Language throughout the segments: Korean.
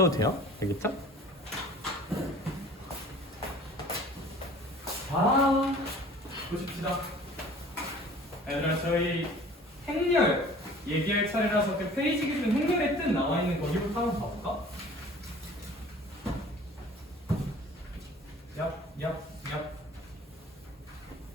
해도 돼요? 알겠죠? 자, 보십시다. 얘들아, 저희 행렬 얘기할 차례라서 그 페이지 기준 행렬의 뜻 나와 있는 거기부터 한번 봐볼까? 얍.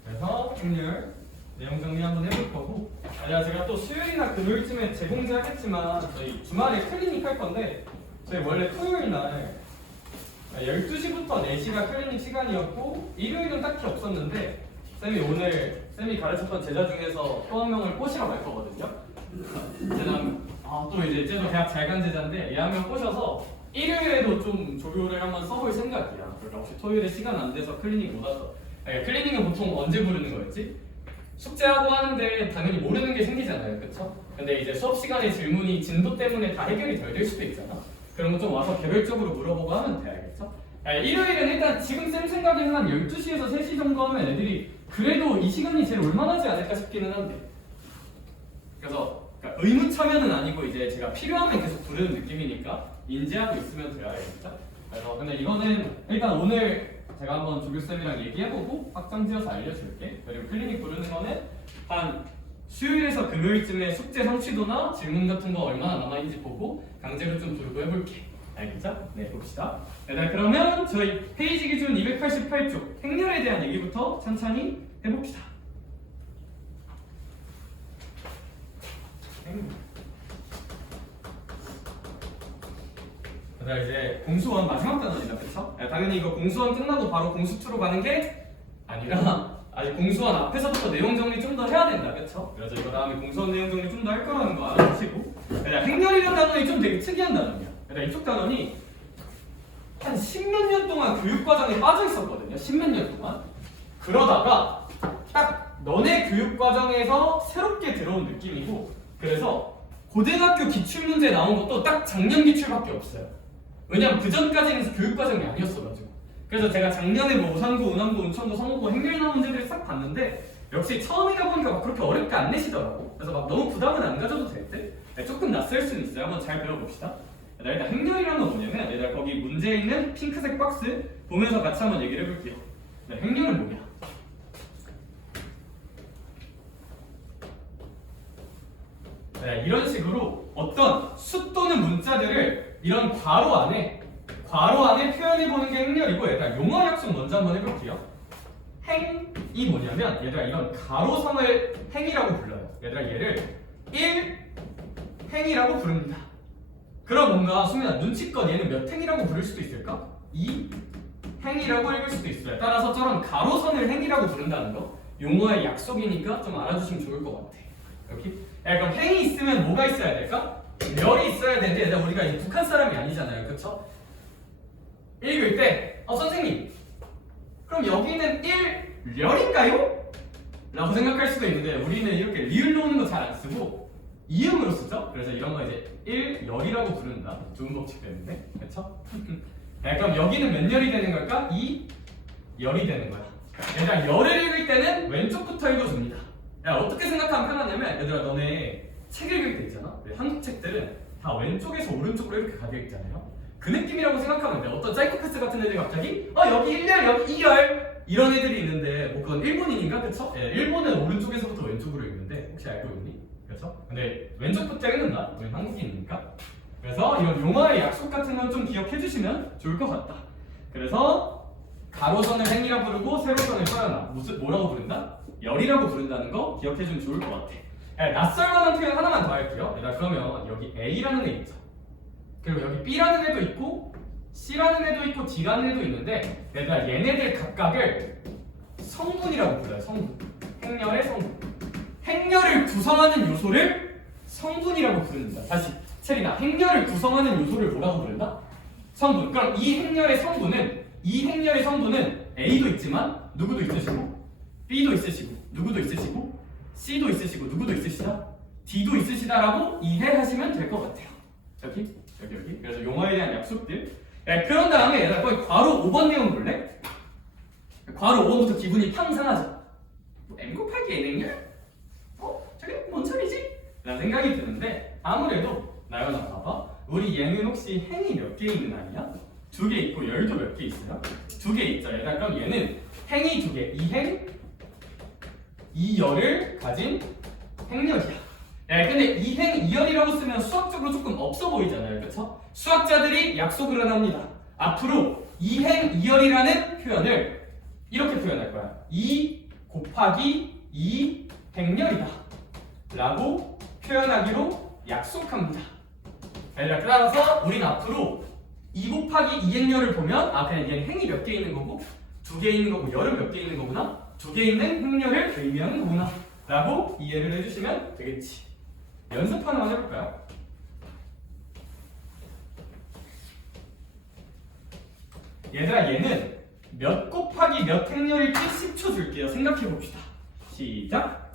그래서 행렬 내용 정리 한번 해볼 거고, 제가 또 수요일이나 금요일쯤에 재공지하겠지만 저희 주말에 클리닉 할 건데, 저희 원래 토요일 날 12시부터 4시가 클리닉 시간이었고 일요일은 딱히 없었는데 쌤이 오늘 쌤이 가르쳤던 제자 중에서 또 한 명을 꼬시러 갈 거거든요. 또 이제 쟤도 대학 잘 간 제자인데 얘 한 명 꼬셔서 일요일에도 좀 조교를 한번 써볼 생각이야. 그러니까 혹시 토요일에 시간 안 돼서 클리닉 못 와서, 클리닉은 보통 언제 부르는 거였지? 숙제하고 하는데 당연히 모르는 게 생기잖아요, 그쵸? 근데 이제 수업 시간에 질문이 진도 때문에 다 해결이 덜 될 수도 있잖아. 그런 거 좀 와서 개별적으로 물어보고 하면 돼, 알겠죠? 일요일은 일단 지금 쌤 생각에는 한 12시에서 3시 정도 하면 애들이 그래도 이 시간이 제일 올만하지 않을까 싶기는 한데, 그래서 그러니까 의무 참여는 아니고 이제 제가 필요하면 계속 부르는 느낌이니까 인지하고 있으면 돼요, 알겠죠? 그래서 근데 이거는 일단 오늘 제가 한번 조교쌤이랑 얘기해보고 확정지어서 알려줄게. 그리고 클리닉 부르는 거는 한 수요일에서 금요일쯤에 숙제 성취도나 질문 같은 거 얼마나 남아있는지 보고 강제로 좀 돌고 해볼게. 알겠죠? 네, 봅시다. 네, 그러면 저희 페이지 기준 288쪽 행렬에 대한 얘기부터 천천히 해봅시다. 자, 이제 공수원 마지막 단원이다, 그쵸? 당연히 이거 공수원 끝나고 바로 공수2로 가는 게 아니라 아직 공수원 앞에서부터 내용 정리 좀 더 해야 된다, 그쵸? 그래서 이거 다음에 공수원 내용 정리 좀 더 할 거라는 거 알아두시고, 행렬이라는 단원이 좀 되게 특이한 단원이야. 이쪽 단원이 한 10몇 년 동안 교육과정에 빠져 있었거든요. 10몇 년 동안. 그러다가 딱 너네 교육과정에서 새롭게 들어온 느낌이고, 그래서 고등학교 기출문제 나온 것도 딱 작년 기출밖에 없어요. 왜냐면 그 전까지는 교육과정이 아니었어가지고. 그래서 제가 작년에 뭐 우산고, 운암고, 운천고, 성고고 행렬 나온 문제들을 싹 봤는데 역시 처음이다 보니까 막 그렇게 어렵게 안 내시더라고. 그래서 막 너무 부담은 안 가져도 될 듯? 조금 낯설 수는 있어요. 한번 잘 배워봅시다. 일단 행렬이라는 건 뭐냐면, 얘들아 거기 문제에 있는 핑크색 박스 보면서 같이 한번 얘기를 해볼게요. 행렬은 뭐냐? 이런 식으로 어떤 수 또는 문자들을 이런 괄호 안에 표현해보는 게 행렬이고, 얘들아 용어 약속 먼저 한번 해볼게요. 행이 뭐냐면, 얘들아 이런 가로성을 행이라고 불러요. 얘들아 얘를 1행이라고 부릅니다. 그럼 뭔가 수민아 눈치껏 얘는 몇 행이라고 부를 수도 있을까? 2행이라고 읽을 수도 있어요. 따라서 저런 가로선을 행이라고 부른다는 거 용어의 약속이니까 좀 알아주시면 좋을 것 같아. 여기? 그럼 행이 있으면 뭐가 있어야 될까? 렬이 있어야 되는데, 얘들아 우리가 이제 북한 사람이 아니잖아요, 그쵸? 읽을 때 선생님 그럼 여기는 1렬인가요? 라고 생각할 수도 있는데 우리는 이렇게 리을 놓는 거 잘 안 쓰고 이음으로 쓰죠? 그래서 이런 거 이제 1열이라고 부른다. 좋은 법칙 때문에. 그쵸? 그럼 여기는 몇 열이 되는 걸까? 2열이 되는 거야. 얘들아 열을 읽을 때는 왼쪽부터 읽어줍니다. 어떻게 생각하면 편하냐면, 얘들아 너네 책 읽을 때 있잖아. 한국 책들은 다 왼쪽에서 오른쪽으로 이렇게 가져 있잖아요. 그 느낌이라고 생각하면 돼. 어떤 사이코패스 같은 애들이 갑자기 여기 1열, 여기 2열 이런 애들이 있는데, 뭐 그건 일본인인가? 그쵸? 일본은 오른쪽에서부터 왼쪽으로 읽는데 혹시 알고 있니? 그렇죠? 근데 왼쪽부터 읽는다. 우리 한국인이니까. 그래서 이런 용어의 약속 같은 건 좀 기억해 주시면 좋을 것 같다. 그래서 가로선을 행이라고 부르고 세로선을 서연아 뭐라고 부른다? 열이라고 부른다는 거 기억해 주면 좋을 것 같아. 낯설만한 표현 하나만 더 할게요. 그러면 여기 A라는 애 있죠. 그리고 여기 B라는 애도 있고 C라는 애도 있고 D라는 애도 있는데, 얘들아 얘네들 각각을 성분이라고 불러요. 성분. 행렬의 성분. 행렬을 구성하는 요소를 성분이라고 부릅니다. 다시 체리나 행렬을 구성하는 요소를 뭐라고 부른다? 성분. 그럼 이 행렬의 성분은 A도 있지만 누구도 있으시고, B도 있으시고, 누구도 있으시고, C도 있으시고, 누구도 있으시다, D도 있으시다라고 이해하시면 될 것 같아요. 여기. 그래서 용어에 대한 약속들. 그런 다음에 얘들아 거기 괄호 5번 내용 볼래? 괄호 5번부터 기분이 팡 상하죠. M 곱하기 N 행렬? 저게 뭔 소리지? 라는 생각이 드는데, 아무래도 나연아 봐봐. 우리 얘는 혹시 행이 몇 개 있는 아이야? 2개 있고 열도 몇 개 있어요? 2개 있죠. 얘들아, 그럼 얘는 행이 2개, 이 행, 이 열을 가진 행렬이야. 네, 근데 이 행, 이 열이라고 쓰면 수학적으로 조금 없어 보이잖아요. 그렇죠? 수학자들이 약속을 합니다. 앞으로 이 행, 이 열이라는 표현을 이렇게 표현할 거야. 2 곱하기 2 행렬이다 라고 표현하기로 약속합니다. 얘들아, 따라서 우린 앞으로 2 곱하기 2 행렬을 보면 그냥 얘는 행이 몇 개 있는 거고 2개 있는 거고 열은 몇 개 있는 거구나, 2개 있는 행렬을 의미하는 거구나 라고 이해를 해주시면 되겠지. 연습 하나만 해볼까요? 얘들아, 얘는 몇 곱하기 몇 행렬일지 10초 줄게요. 생각해봅시다. 시작!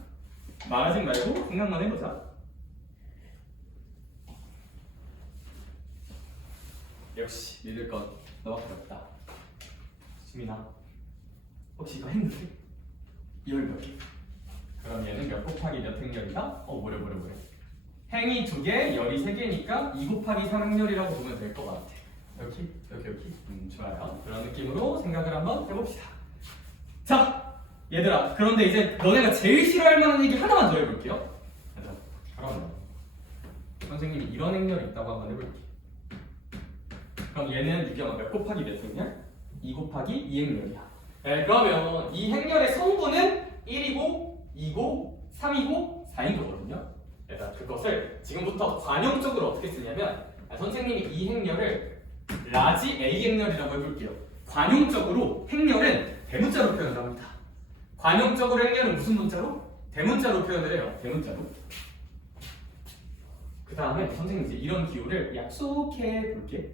말하지 말고 생각만 해보자. 역시 믿을 건 너밖에 없다. 수민아, 혹시 이거 했는데? 열 몇 개? 그럼 얘는 몇 곱하기 몇 행렬이다? 뭐래. 행이 2개, 열이 3개니까 2 곱하기 3행렬이라고 보면 될 것 같아. 여기. 좋아요. 그런 느낌으로 생각을 한번 해봅시다. 자, 얘들아, 그런데 이제 너네가 제일 싫어할 만한 얘기 하나만 더 해볼게요. 자, 그러면 선생님이 이런 행렬이 있다고 한번 해볼게. 그럼 얘는 유경아 몇 곱하기 몇 행렬? 2 곱하기 2 행렬이야. 네, 그러면 이 행렬의 성분은 1이고 2고 3이고 4인 거거든요. 그래서 그것을 지금부터 관용적으로 어떻게 쓰냐면 선생님이 이 행렬을 라지 A 행렬이라고 해볼게요. 관용적으로 행렬은 대문자로 표현을 합니다. 관용적으로 행렬은 무슨 문자로? 대문자로 표현을 해요. 대문자로. 그 다음에 선생님 이제 이런 기호를 약속해 볼게.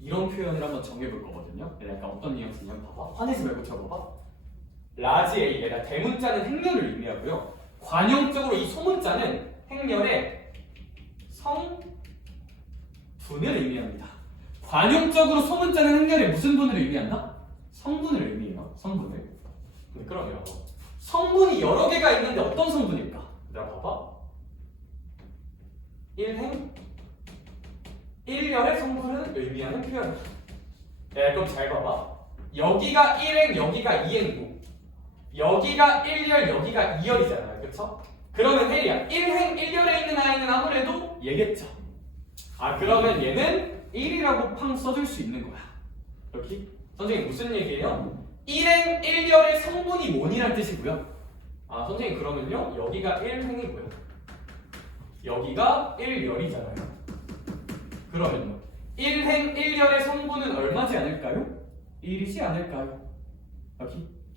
이런 표현을 한번 정해볼 거거든요. 약간 어떤 뉘앙스냐면 봐봐. 화내지 말고 쳐봐봐. 라지 A, 얘가 대문자는 행렬을 의미하고요. 관용적으로 이 소문자는 행렬의 성분을 의미합니다. 관용적으로 소문자는 행렬의 무슨 분을 의미한다? 성분을 의미해요. 성분을. 그러면 성분이 여러 개가 있는데 어떤 성분일까? 내가 봐봐. 1행 1열의 성분을 의미하는 표현이야. 네, 그럼 잘 봐봐. 여기가 1행, 여기가 2행이고 여기가 1열, 여기가 2열이잖아요. 그쵸? 그러면 헬이야. 1행, 1열에 있는 아이는 아무래도 얘겠죠. 그러면 얘는 1이라고 팡 써줄 수 있는 거야. 여기? 선생님 무슨 얘기예요? 1행, 1열의 성분이 뭔이란 뜻이고요. 선생님 그러면요. 여기가 1행이고요. 여기가 1열이잖아요. 그러면요. 1행 1열의 성분은 얼마지 않을까요? 1이지 않을까요?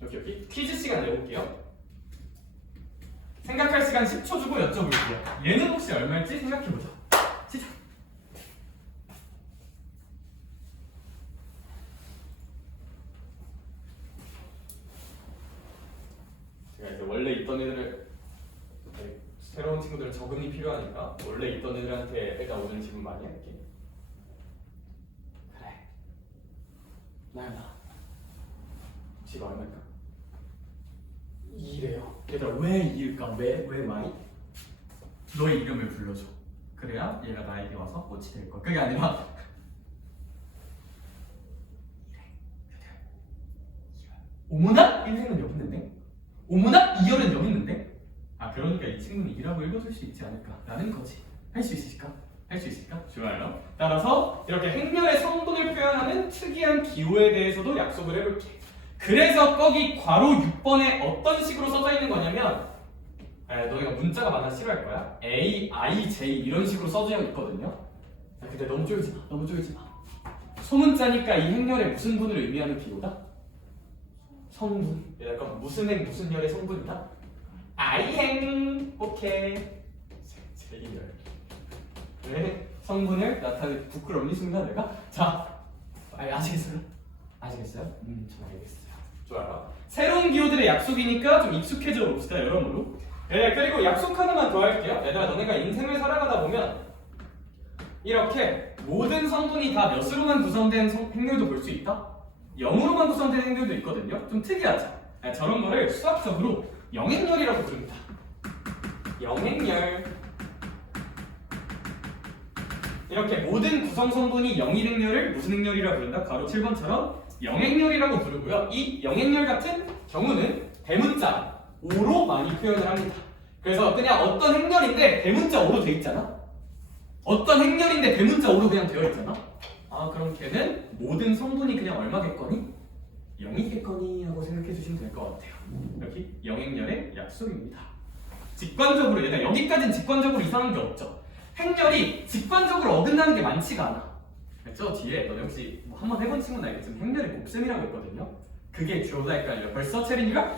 여기 퀴즈 시간 내볼게요. 생각할 시간 10초 주고 여쭤볼게요. 얘는 혹시 얼마일지 생각해보자. 시작! 제가 이제 원래 있던 애들을 새로운 친구들은 적응이 필요하니까 원래 있던 애들한테 일단 오늘 질문 많이 할게. 그래, 나연아, 지가 얼마일까? 2래요. 얘들아, 왜 2일까? 왜 많이? 너의 이름을 불러줘. 그래야 얘가 나에게 와서 꽃이 될 거야. 그게 아니라 2래. 어머나? 1생은 여기 있는데? 어머나? 2열은 여기 있는데? 그러니까 이 친구는 2라고 읽어줄 수 있지 않을까라는 거지. 할 수 있을까? 할 수 있을까? 좋아요. 따라서 이렇게 행렬의 성분을 표현하는 특이한 기호에 대해서도 약속을 해볼게. 그래서 거기 괄호 6번에 어떤 식으로 써져 있는 거냐면 너희가 문자가 많아 싫어할 거야. A, I, J 이런 식으로 써져 있거든요. 근데 너무 쫄지 마. 너무 쫄지 마. 소문자니까 이 행렬의 무슨 분을 의미하는 기호다? 성분. 약간 무슨 행 무슨 열의 성분이다? I행. 오케이. J열. 네, 성분을 나타내 부끄럽니 순간 내가? 자, 아시겠어요? 아시겠어요? 저 알겠어요. 좋아요. 새로운 기호들의 약속이니까 좀 익숙해져 봅시다, 여러모로. 네, 그리고 약속 하나만 더 할게요. 얘들아, 너네가 인생을 살아가다 보면 이렇게 모든 성분이 다 몇으로만 구성된 행렬도 볼 수 있다? 0으로만 구성된 행렬도 있거든요. 좀 특이하죠? 저런 거를 수학적으로 영행렬이라고 부릅니다. 영행렬. 이렇게 모든 구성 성분이 0인 행렬을 무슨 행렬이라 부른다? 가로 7번처럼 영행렬이라고 부르고요. 이 영행렬 같은 경우는 대문자 5로 많이 표현을 합니다. 그래서 그냥 어떤 행렬인데 대문자 5로 돼 있잖아. 어떤 행렬인데 대문자 5로 그냥 되어 있잖아. 아 그럼 걔는 모든 성분이 그냥 얼마겠거니? 0이겠거니 하고 생각해 주시면 될 것 같아요. 여기 영행렬의 약속입니다. 직관적으로 얘가 여기까지는 직관적으로 이상한 게 없죠. 행렬이 직관적으로 어긋나는 게 많지가 않아. 저 뒤에 너 혹시 뭐 한번 해본 친구는 알겠지만 행렬의 곱셈이라고 있거든요. 그게 주어가 헷갈려. 벌써 체린이가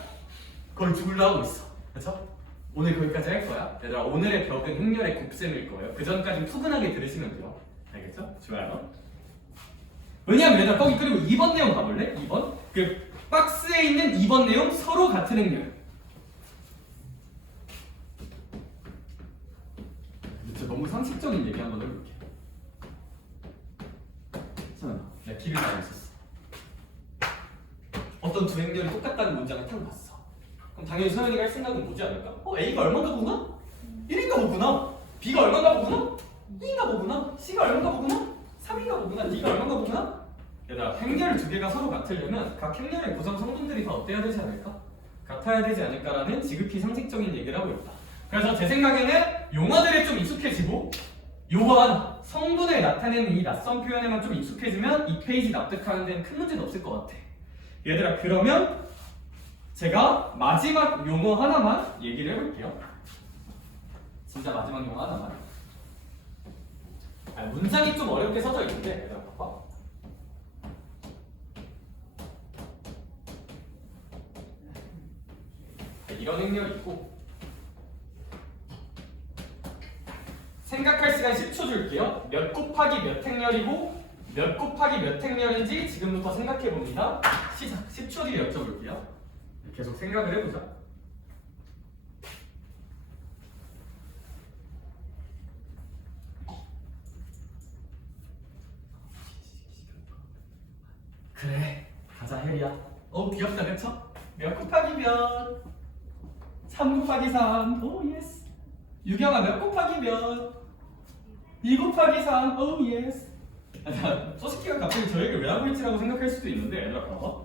그걸 죽으려 하고 있어. 그렇죠? 오늘 거기까지 할 거야. 얘들아 오늘의 벽은 행렬의 곱셈일 거예요. 그 전까지 푸근하게 들으시면 돼요. 알겠죠? 좋아요. 왜냐면 얘들아 거기 그리고 2번 내용 가볼래? 2번 그 박스에 있는 2번 내용 서로 같은 행렬. 진짜 너무 상식적인 얘기 한번 해볼게. 잠깐만, 내가 길을 가고 있었어. 어떤 두 행렬이 똑같다는 문장을 탁 봤어. 그럼 당연히 서연이가 할 생각은 뭐지 않을까? A가 얼마인가 보구나? 1인가 보구나? B가 얼마인가 보구나? 2인가 보구나? C가 얼마인가 보구나? 3인가 보구나? D가 얼마인가 보구나? 얘들아 행렬 두 개가 서로 같으려면 각 행렬의 구성 성분들이 다 어때야 되지 않을까? 같아야 되지 않을까라는 지극히 상식적인 얘기를 하고 있다. 그래서 제 생각에는 용어들에 좀 익숙해지고 요한 성분을 나타내는 이 낯선 표현에만 좀 익숙해지면 이 페이지 납득하는 데는 큰 문제는 없을 것 같아. 얘들아 그러면 제가 마지막 용어 하나만 얘기를 해볼게요. 진짜 마지막 용어 하나만. 문장이 좀 어렵게 써져 있는데 얘들아 봐봐. 이런 행렬이 있고 생각할 시간 10초 줄게요. 몇 곱하기 몇 행렬이고 몇 곱하기 몇 행렬인지 지금부터 생각해 봅니다. 시작. 10초 뒤에 여쭤볼게요. 계속 생각을 해보자. 그래 가자 혜리야. 귀엽다 그쵸? 몇 곱하기 몇 3 곱하기 3 오 예스. 유경아 몇 곱하기 몇 2 곱하기 3 오 예스. 소식기가 갑자기 저 얘기를 왜 하고 있지라고 생각할 수도 있는데 얘들아 봐봐.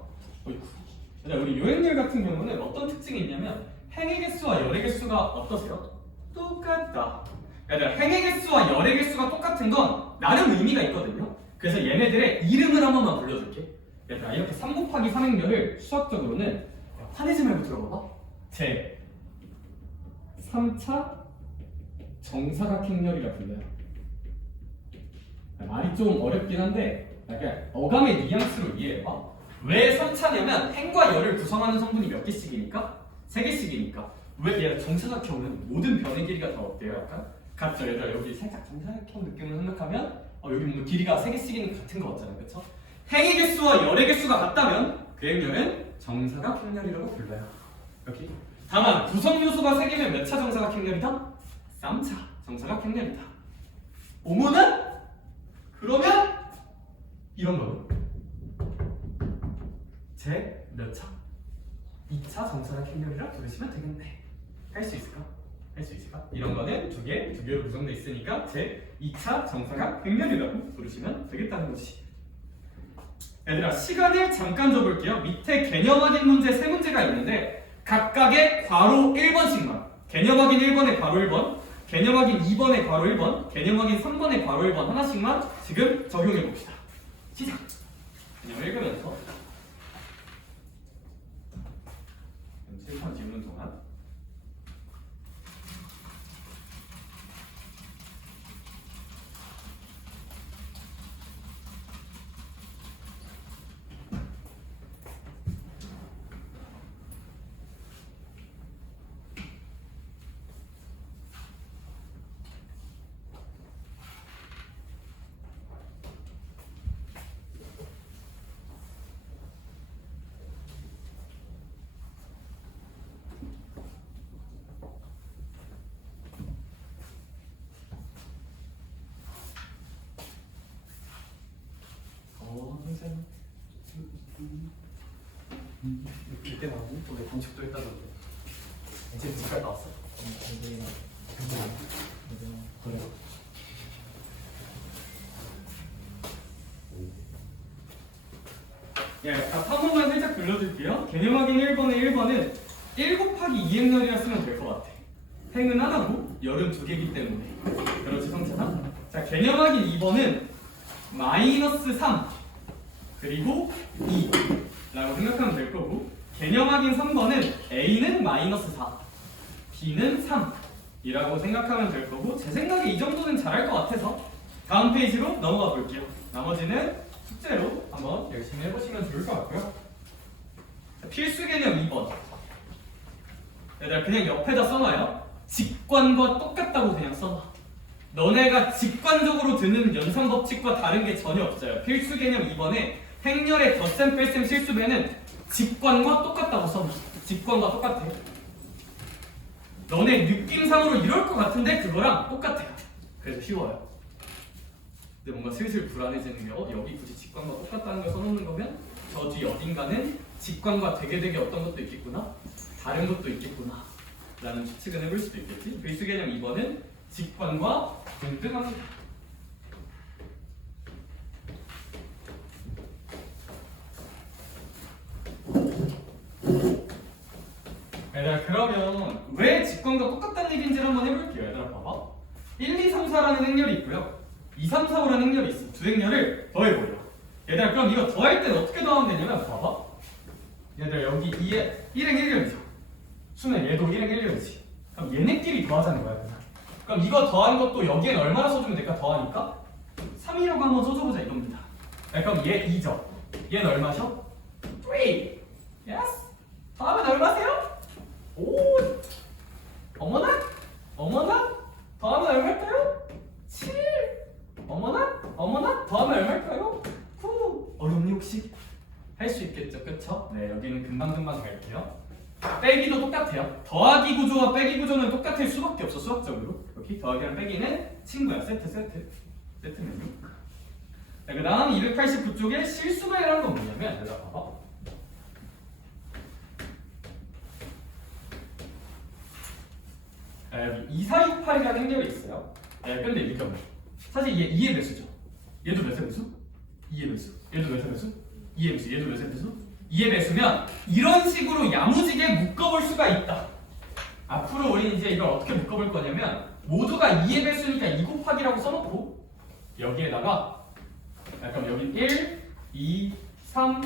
얘들아 우리 요행렬 같은 경우는 어떤 특징이 있냐면 행의 개수와 열의 개수가 어떠세요? 똑같다. 얘들아 행의 개수와 열의 개수가 똑같은 건 나름 의미가 있거든요. 그래서 얘네들의 이름을 한 번만 불러줄게. 얘들아 이렇게 3 곱하기 3행렬을 수학적으로는 화내지 말고 들어봐봐. 제 3차 정사각행렬이라 불러요. 말이 좀 어렵긴 한데 약간 어감의 뉘앙스로 이해해봐. 왜 3차냐면 행과 열을 구성하는 성분이 몇 개씩이니까? 3개씩이니까. 왜 얘가 정사각형은 모든 변의 길이가 다 어때요? 약간? 같죠? 얘들아 여기 살짝 정사각형 느낌을 생각하면 여기 뭔가 길이가 3개씩이는 같은 거 같잖아요. 그쵸? 행의 개수와 열의 개수가 같다면 그 행렬은 정사각행렬이라고 불러요. 여기 다만 구성 요소가 3개면 몇 차 정사각행렬이다? 3차 정사각행렬이다. 오문은? 그러면 이런 거로 제 몇 차? 2차 정사각행렬이라 부르시면 되겠네. 할 수 있을까? 할 수 있을까? 이런 거는 두 개로 구성되어 있으니까 제 2차 정사각행렬이라고 부르시면 되겠다는 거지. 얘들아 시간을 잠깐 줘볼게요. 밑에 개념 확인 문제 3문제가 있는데 각각의 괄호 1번씩만 개념 확인 1번에 괄호 1번 개념 확인 2번에 괄호 1번 개념 확인 3번에 괄호 1번 하나씩만 지금 적용해 봅시다. 시작! 그냥 읽으면서 칠판 질문 동안 선생님 이때 나오니? 또 내 공식도 했다던데 이제 집까지 나왔어? 그래 예, 답 한 번만 살짝 들려줄게요. 개념 확인 1번은 1 곱하기 2행렬이라 쓰면 될 것 같아. 행은 하나고 열은 두 개이기 때문에. 그렇지 성찬아? 자, 개념 확인 2번은 마이너스 3 그리고 2 라고 생각하면 될 거고, 개념 확인 3번은 A는 마이너스 4 B는 3 이라고 생각하면 될 거고, 제 생각에 이 정도는 잘할 것 같아서 다음 페이지로 넘어가 볼게요. 나머지는 숙제로 한번 열심히 해보시면 좋을 것 같고요. 필수 개념 2번. 얘들아 그냥 옆에다 써놔요. 직관과 똑같다고 그냥 써놔. 너네가 직관적으로 듣는 연산 법칙과 다른 게 전혀 없어요. 필수 개념 2번에 행렬의 덧셈 뺄셈 실수배는 직관과 똑같다고 써놔. 직관과 똑같아. 너네 느낌상으로 이럴 것 같은데 그거랑 똑같아요. 그래서 쉬워요. 근데 뭔가 슬슬 불안해지는 게 여기 굳이 직관과 똑같다는 걸 써놓는 거면 저 뒤 어딘가는 직관과 되게 어떤 것도 있겠구나, 다른 것도 있겠구나 라는 추측은 해볼 수도 있겠지. 필수 개념 2번은 직관과 동등합니다. 얘들아 그러면 왜 직관과 똑같다는 얘기인지를 한번 해볼게요. 얘들아 봐봐. 1, 2, 3, 4라는 행렬이 있고요, 2, 3, 4, 5라는 행렬이 있어. 두 행렬을 더해버려. 얘들아 그럼 이거 더할 때는 어떻게 더하면 되냐면 봐봐. 얘들아 여기 2에 1행 1렬이죠. 수면 얘도 1행 1렬이지. 그럼 얘네끼리 더하자는 거야 그냥. 그럼 이거 더한 것도 여기엔 얼마나 써주면 될까? 더하니까 3이라고 한번 써줘보자 이겁니다. 그럼 얘 2죠. 얘는 얼마죠? 3. Yes. 더하면 얼마세요? 5. 어머나? 더하면 얼마일까요? 7. 어머나? 더하면 얼마일까요? 9. 어렵니 혹시? 할 수 있겠죠, 그쵸? 네, 여기는 금방금방 갈게요. 빼기도 똑같아요. 더하기 구조와 빼기 구조는 똑같을 수밖에 없어, 수학적으로. 여기 더하기랑 빼기는 친구야. 세트 메뉴. 자, 그 다음 289쪽에 실수배라는 건 뭐냐면, 얘들아 봐봐. 여기 2468이라는 행렬이 있어요. 근데 이거 사실 얘 2의 배수죠. 얘도 몇의 배수? 2의 배수. 얘도 몇의 배수? 2의 배수. 얘도 몇의 배수? 2의 배수면 이런 식으로 야무지게 묶어볼 수가 있다. 앞으로 우리 이제 이걸 어떻게 묶어볼 거냐면, 모두가 2의 배수니까 2 곱하기라고 써놓고 여기에다가 그럼 여기 1, 2, 3,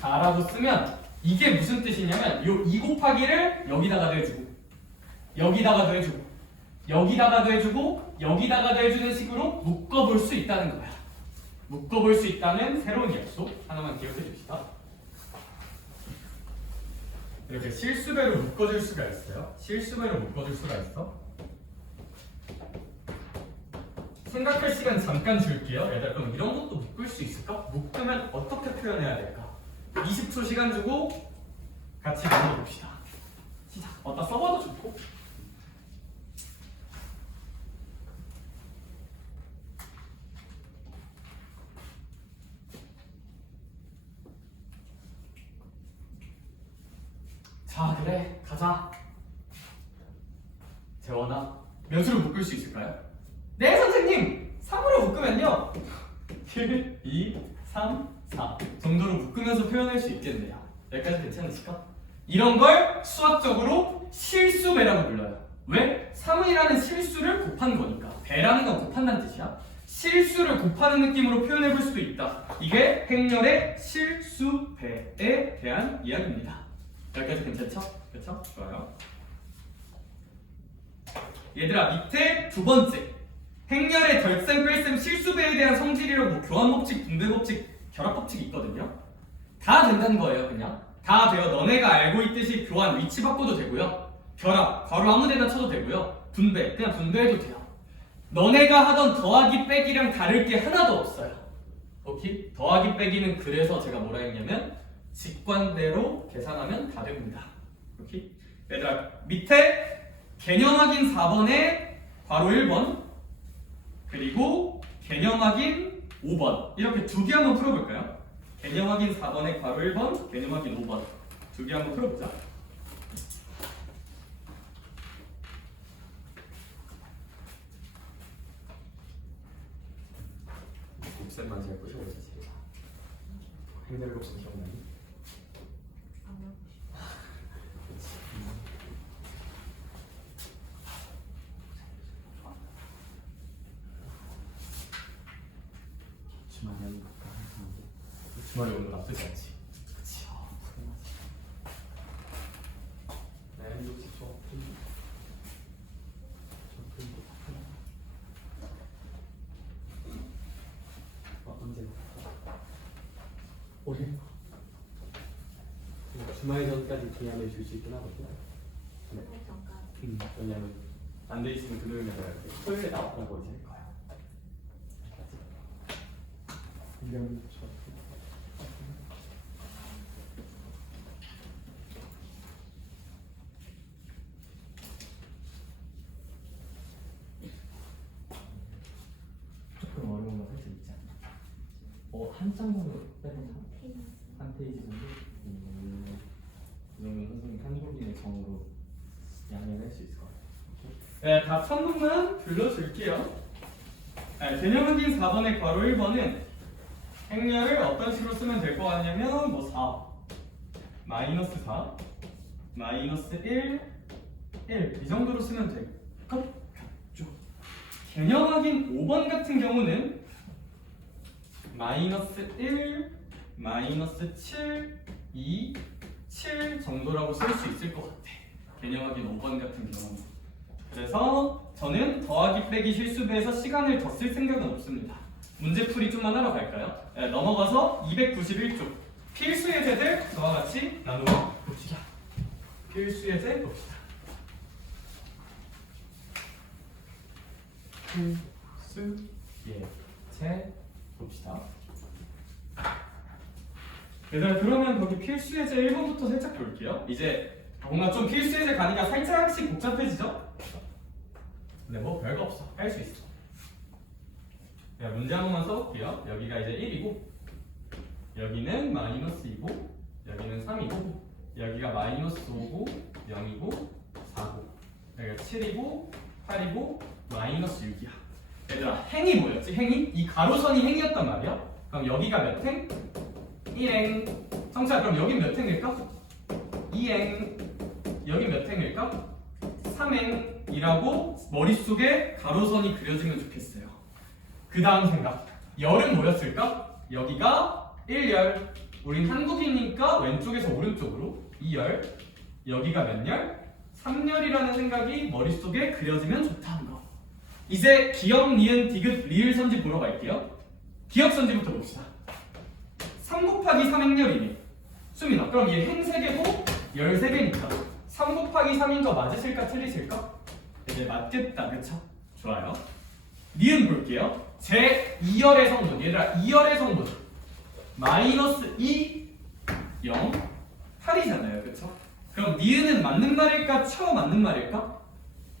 4라고 쓰면 이게 무슨 뜻이냐면 요 2 곱하기를 여기다가 더해주고 여기다가도 해주고 여기다가도 해주고 여기다가도 해주는 식으로 묶어볼 수 있다는 거야. 묶어볼 수 있다는 새로운 약속 하나만 기억해 줍시다. 이렇게 실수배로 묶어줄 수가 있어요. 실수배로 묶어줄 수가 있어. 생각할 시간 잠깐 줄게요. 얘들아 그럼 이런 것도 묶을 수 있을까? 묶으면 어떻게 표현해야 될까? 20초 시간 주고 같이 만들어봅시다. 시작. 어디다 써봐도 좋고. 자, 그래, 가자. 재원아, 몇으로 묶을 수 있을까요? 네, 선생님! 3으로 묶으면요 1, 2, 3, 4 정도로 묶으면서 표현할 수 있겠네요. 여기까지 괜찮으실까? 이런 걸 수학적으로 실수배라고 불러요. 왜? 3이라는 실수를 곱한 거니까. 배라는 건 곱한다는 뜻이야. 실수를 곱하는 느낌으로 표현해 볼 수도 있다. 이게 행렬의 실수배에 대한 이야기입니다. 여기까지 괜찮죠? 그렇죠? 좋아요. 얘들아 밑에 두 번째 행렬의 덜셈, 뺄셈, 실수배에 대한 성질이라고 뭐 교환법칙, 분배법칙, 결합법칙이 있거든요. 다 된다는 거예요. 그냥 다 돼요. 너네가 알고 있듯이 교환 위치 바꿔도 되고요, 결합 괄호 아무 데나 쳐도 되고요, 분배 그냥 분배해도 돼요. 너네가 하던 더하기 빼기랑 다를 게 하나도 없어요. 오케이? 더하기 빼기는 그래서 제가 뭐라 했냐면 직관대로 계산하면 다 됩니다. 오케이? 얘들아 밑에 개념 확인 4번에 괄호 1번 그리고 개념 확인 5번 이렇게 두 개 한번 풀어볼까요? 개념 확인 4번에 괄호 1번, 개념 확인 5번 두 개 한번 풀어보자. 곱셈만 잘 푸셔보자. 행렬 곱셈 기억나니? 안 하고 싶어. 주말에 하는 것까 주말에 오는 거 나쁘지 않지. 그치. 네, 역시 좋아. 언제? 올해? 주말 전까지 기한을 줄 수 있긴 하거든. 네. 오늘 전까지. 왜냐면 안 돼 있으면 금요일에 나갈 때 토요일에 나왔다고 이제 할 거야. 이런 저. 조금 어려운 거 살짝 있지 않나? 한 장 정도 빼면 한 페이지 정도? 그 정도는 선생님 한국인의 정으로 양해를 할 수 있을 것 같아요. 네, 답 3번만 불러줄게요. 네, 개념 확인 4번의 괄호 1번은 행렬을 어떤 식으로 쓰면 될 것 같냐면 뭐 4, 마이너스 4, 마이너스 1, 1 이 정도로 쓰면 될 것 같죠. 개념 확인 5번 같은 경우는 마이너스 1, 마이너스 7, 2, 7 정도라고 쓸 수 있을 것 같아. 개념 확인 5번 같은 경우는. 그래서 저는 더하기 빼기 실수배에서 시간을 더 쓸 생각은 없습니다. 문제풀이 좀만 하러 갈까요? 네, 넘어가서 291쪽 필수 예제들 저와 같이 나누어 봅시다. 필수 예제 봅시다. 필수 예제 봅시다. 얘들아, 그러면 거기 필수 예제 1번부터 살짝 볼게요. 이제 뭔가 좀 필수 예제 가니까 살짝씩 복잡해지죠? 근데 뭐 별거 없어. 할 수 있어. 자, 문제 한 번만 써볼게요. 여기가 이제 1이고 여기는 마이너스 2고 여기는 3이고 여기가 마이너스 5고 0이고 4고 여기가 7이고 8이고 마이너스 6이야. 얘들아, 행이 뭐였지? 행이? 이 가로선이 행이었단 말이야. 그럼 여기가 몇 행? 1행. 성차, 그럼 여긴 몇 행일까? 2행. 여긴 몇 행일까? 3행이라고 머릿속에 가로선이 그려지면 좋겠어요. 그 다음 생각. 열은 뭐였을까? 여기가 1열. 우린 한국이니까 왼쪽에서 오른쪽으로 2열. 여기가 몇 열? 3열이라는 생각이 머릿속에 그려지면 좋다는 거. 이제 기역, 니은, 디귿, 리을 선지 보러 갈게요. 기역 선지부터 봅시다. 3 곱하기 3행열이네. 수민아, 그럼 얘 행 3개고 열 3개니까 3 곱하기 3인 거 맞으실까 틀리실까? 이제 맞겠다, 그쵸? 좋아요. 니은 볼게요. 제 2열의 성분, 얘들아 2열의 성분 마이너스 2, 0, 8이잖아요, 그쵸? 그럼 니은은 맞는 말일까? 처 맞는 말일까?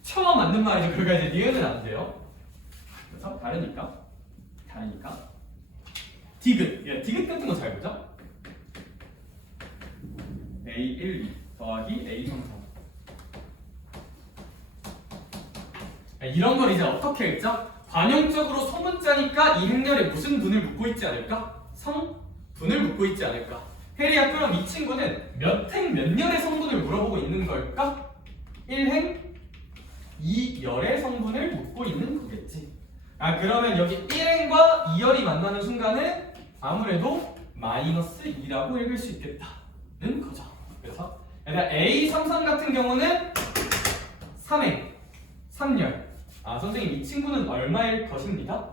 처 맞는 말이죠. 그러니까 이제 니은은 안 돼요. 그쵸? 다르니까. 디귿, 디귿 같은 거 잘 보자. A1, 2 더하기 A3, 4. 이런 걸 이제 어떻게 읽자? 관용적으로 소문자니까 이 행렬에 무슨 분을 묶고 있지 않을까? 성분을 묶고 있지 않을까? 혜리야, 그럼 이 친구는 몇 행 몇 열의 성분을 물어보고 있는 걸까? 1행 2열의 성분을 묶고 있는 거겠지. 그러면 여기 1행과 2열이 만나는 순간은 아무래도 마이너스 2라고 읽을 수 있겠다는 거죠. 그래서 A33 같은 경우는 3행 3열. 선생님, 이 친구는 얼마일 것입니다?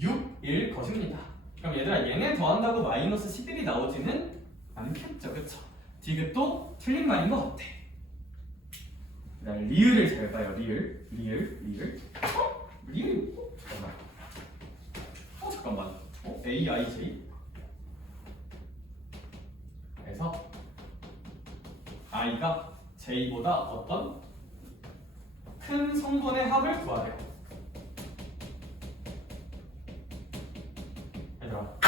6일 것입니다. 그럼 얘들아, 얘네 더한다고 마이너스 11이 나오지는 않겠죠, 그쵸? 디귿도 틀린 말인 것 같아. 리을을 잘 봐요. 리을. 리을이 잠깐만. AIJ. 그래서 I가 J보다 어떤 큰 성분의 합을 구하래요. 얘들아,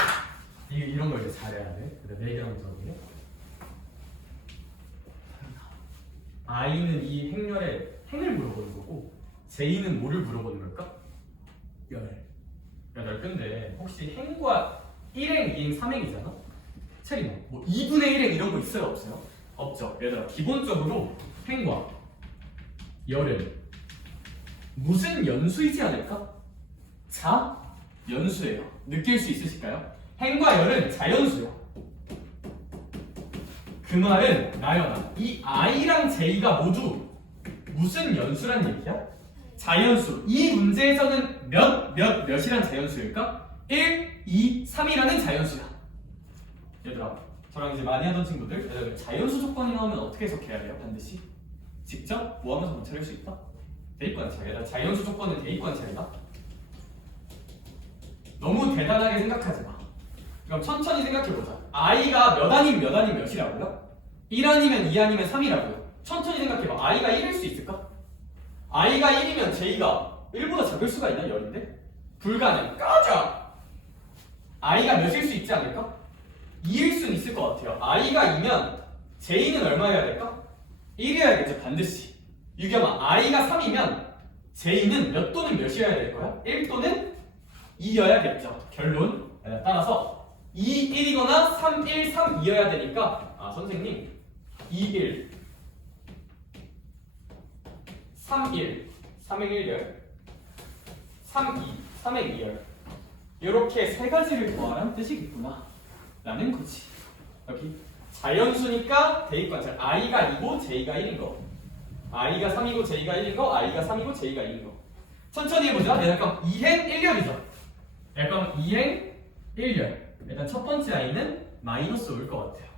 이런 걸 이제 잘해야 돼. 근데 내 얘기랑 들어볼래? I는 이 행렬에 행을 물어보는 거고 J는 뭐를 물어보는 걸까? 열. 근데 혹시 행과 1행, 2행, 3행이잖아? 체리모 뭐 2분의 1행 이런 거 있어요 없어요? 없죠. 얘들아 기본적으로 행과 열은 무슨 연수이지 않을까? 자연수예요. 느낄 수 있으실까요? 행과 열은 자연수요. 그 말은 나연아 이 i랑 j가 모두 무슨 연수란 얘기야? 자연수. 이 문제에서는 몇이란 자연수일까? 1, 2, 3이라는 자연수야. 얘들아 저랑 이제 많이 하던 친구들 얘들아, 자연수 조건이 나오면 어떻게 해석해야 돼요? 반드시? 직접 모아면서 못 찾을 수 있다? 대입관 차이다. 자연수 조건은 대입관 차이다. 너무 대단하게 생각하지 마. 그럼 천천히 생각해보자. i가 몇 아니면 몇 아니면 몇이라고요? 1 아니면 2 아니면 3이라고요. 천천히 생각해봐. i가 1일 수 있을까? i가 1이면 j가 1보다 작을 수가 있나? 열인데? 불가능. 꺼져! i가 몇일 수 있지 않을까? 2일 수는 있을 것 같아요. i가 2면 j는 얼마여야 될까? 1이어야겠죠. 반드시. 유겸아 i가 3이면 j는 몇 또는 몇이어야 될 거야? 1 또는 2여야겠죠. 결론. 따라서 2, 1이거나 3, 1, 3, 2여야 되니까 선생님 2, 1 3, 1 3행 1열 3, 2 3행 2열 이렇게 세 가지를 더하라는 뜻이겠구나 라는 거지. 여기 자연수니까 대입관찰 i가 2고 j가 1인 거 i가 3이고 j가 1인 거 i가 3이고 j가 1인 거 천천히 해보자. 약간 2행 1열이죠. 약간 2행 1열 일단 첫 번째 i는 마이너스 올 것 같아요.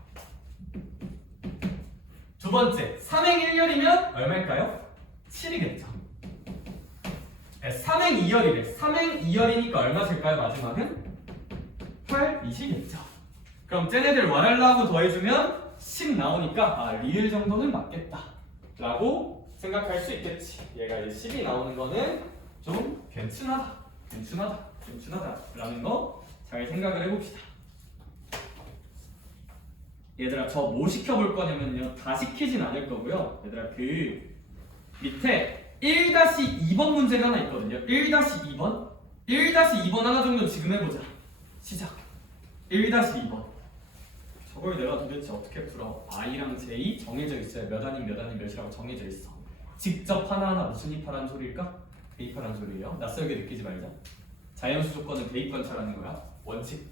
두 번째 3행 1열이면 얼마일까요? 7이겠죠. 3행 2열이래. 3행 2열이니까 얼마 쓸까요? 마지막은 8, 20이겠죠. 그럼 쟤네들 와랄라고 더해주면 10 나오니까 리을 정도는 맞겠다 라고 생각할 수 있겠지. 얘가 이제 10이 나오는 거는 좀 괜찮다 라는 거 잘 생각을 해봅시다. 얘들아 저 뭐 시켜볼 거냐면요 다 시키진 않을 거고요. 얘들아 그 밑에 1-2번 문제가 하나 있거든요. 1-2번 1-2번 하나 정도 지금 해보자. 시작. 1-2번 저걸 내가 도대체 어떻게 풀어? i랑 j 정해져 있어요. 몇 아닌 몇이라고 정해져 있어. 직접 하나하나 무슨 입하라는 소리일까? 대입하라는 소리예요. 낯설게 느끼지 말자. 자연수 조건은 대입관찰하는 거야. 원칙.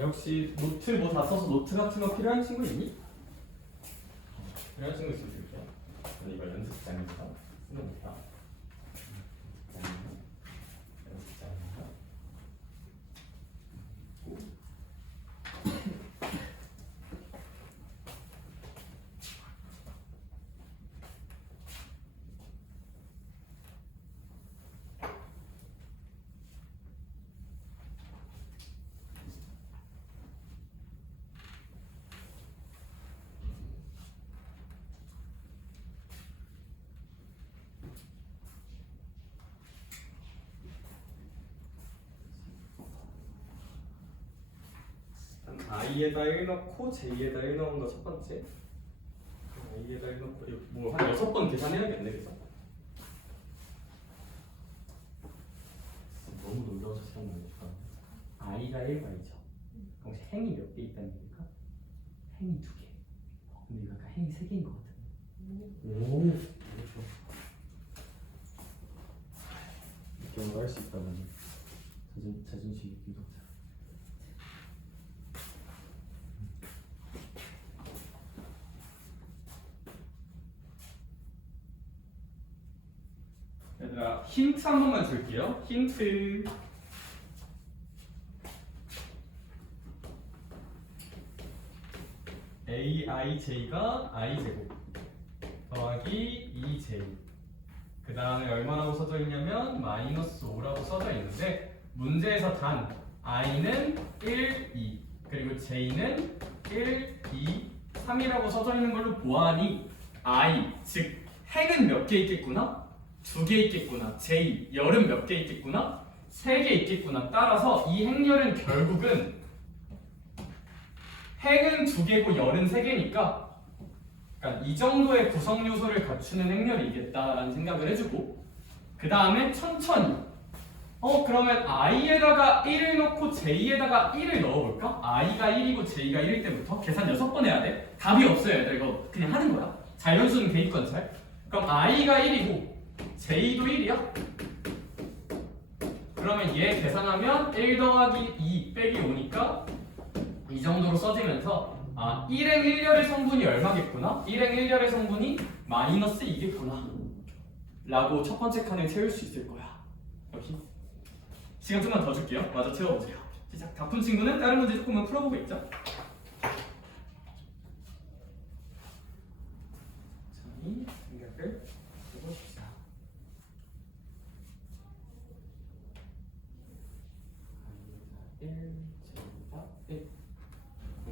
혹시 노트 뭐 다 써서 노트 같은 거 필요한 친구 있니? 필요한 친구 있으면 줄게. 근데 이거 연습장이니까 쓰는 거다. 연습장이니까. i에다 1 넣고 j에다 1 넣은 거 첫 번째. i에다 1 넣고 뭐한 6번 계산해야겠네 그래서. 너무 놀라워서 생각나니까. i가 1가이죠. 그럼 행이 몇 개 있다는 얘기일까? 행이 2개. 근데 이거 아까 행이 3개인 것 같은데. 오, 그렇죠. 이렇게 할 수 있다면 자존심이 있긴 얘들아 힌트 한 번만 줄게요. 힌트. aij가 i제곱 더하기 2j 그 다음에 얼마라고 써져 있냐면 마이너스 5라고 써져 있는데 문제에서 단 i는 1, 2 그리고 j는 1, 2, 3이라고 써져 있는 걸로 보아하니 i 즉 행은 몇 개 있겠구나? 2개 있겠구나. j 열은 몇 개 있겠구나? 3개 있겠구나. 따라서 이 행열은 결국은 행은 2개고 열은 3개니까 그러니까 이 정도의 구성 요소를 갖추는 행렬이겠다라는 생각을 해주고 그 다음에 천천히 그러면 i에다가 1을 넣고 j에다가 1을 넣어볼까? i가 1이고 j가 1일 때부터 계산 6번 해야 돼. 답이 없어요 얘들. 이거 그냥 하는 거야. 자연수는 대입관찰. 그럼 i가 1이고 j도 1이야? 그러면 얘 계산하면 1 더하기 2 빼기 5니까 이 정도로 써지면서 1행 1열의 성분이 얼마겠구나? 1행 1열의 성분이 마이너스 2겠구나 라고 첫 번째 칸을 채울 수 있을 거야. 여기 시간 좀만 더 줄게요. 마저 채워보세요. 시작. 다 푼 친구는 다른 문제 조금만 풀어보고 있죠. 천천히 생각을 해봅시다.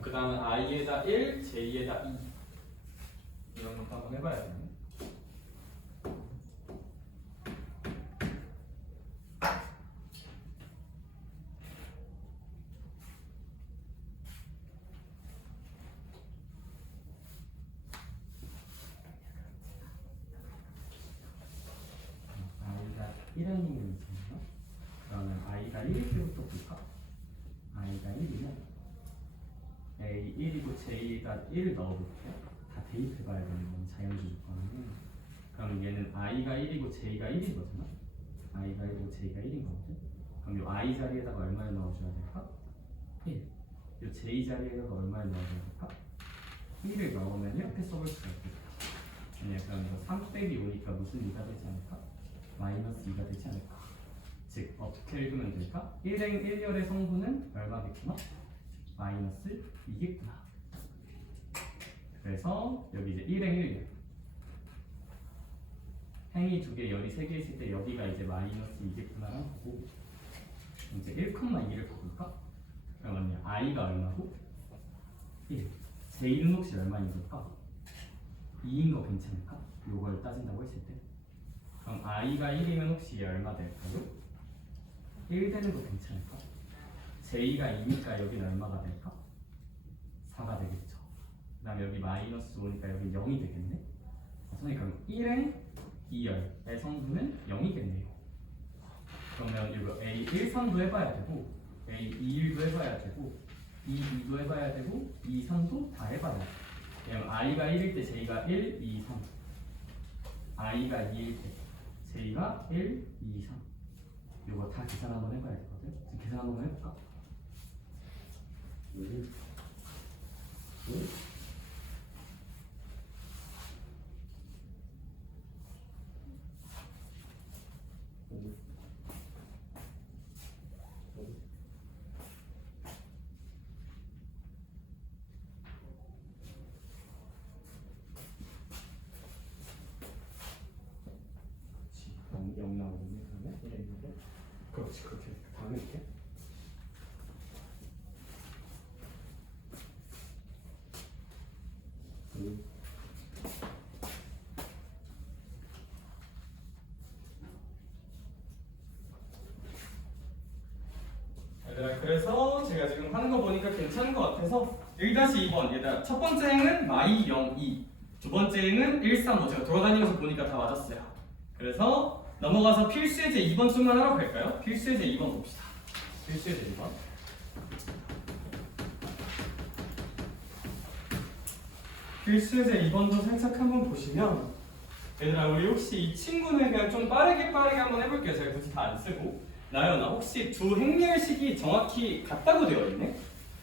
그 다음은 i에다 1, j에다 2 이런 것도 한번 해봐야겠네. i가 1은 있는 있잖아요. 그러면 i가 1일 때부터 볼까? i가 1이면 a 1이고 j가 1을 넣어볼게요. 다 대입해봐야 되는 건 자연수 조건은. 그럼 얘는 i가 1이고 j가 1이거든요. i가 1이고 j가 1인 거거든. 그럼 이 i 자리에다가 얼마를 넣어줘야 될까? 1. 이 j 자리에다가 얼마를 넣어줘야 될까? 1을 넣으면 이렇게 써볼 수가 있겠다. 그럼 이거 3 빼기 5니까 무슨 2가 되지 않을까? 마이너스 2가 되지 않을까? 즉 어떻게 읽으면 될까? 1행 1열의 성분은 얼마겠구나? 마이너스 2겠구나. 그래서 여기 이제 1행 1열 행이 2개, 열이 3개 있을 때 여기가 이제 마이너스 2겠구나라는 거고 이제 1,2를 바꿀까? 그러면 i가 얼마고? 1 j는 혹시 얼마인 걸까? 2인 거 괜찮을까? 요걸 따진다고 했을 때 그럼 i가 1이면 혹시 얼마 될까요? 1 되는 거 괜찮을까? j가 2니까 여기는 얼마가 될까? 4가 되겠죠. 그 다음에 여기 마이너스 5니까 여기 0이 되겠네. 선생님 그럼 1행 2열의 성분은 0이겠네요. 그러면 이거 A13도 해봐야 되고 A21도 해봐야 되고 E2도 해봐야 되고 E3도 다 해봐야 돼. 왜냐면 i가 1일 때 j가 1, 2, 3 i가 2일 때 j가 1, 2, 3 이거 다 계산 한번 해봐야 되거든. 지금 계산 한번 해볼까? 영 나오겠네. 그러면 이렇게 그렇지 그렇게 다음에 이렇게 얘들아 그래서 제가 지금 하는 거 보니까 괜찮은 것 같아서 1-2번 얘들아 첫 번째 행은 마이 0, 2 두 번째 행은 1, 3, 5 제가 돌아다니면서 보니까 다 맞았어요. 그래서 넘어가서 필수예제 2번 쪽만 하러 갈까요? 필수예제 2번 봅시다. 필수예제 2번. 필수예제 2번도 살짝 한번 보시면 얘들아 우리 혹시 이 친구는 그냥 좀 빠르게 한번 해볼게요. 제가 굳이 다 안 쓰고 나연아 혹시 두 행렬식이 정확히 같다고 되어 있네?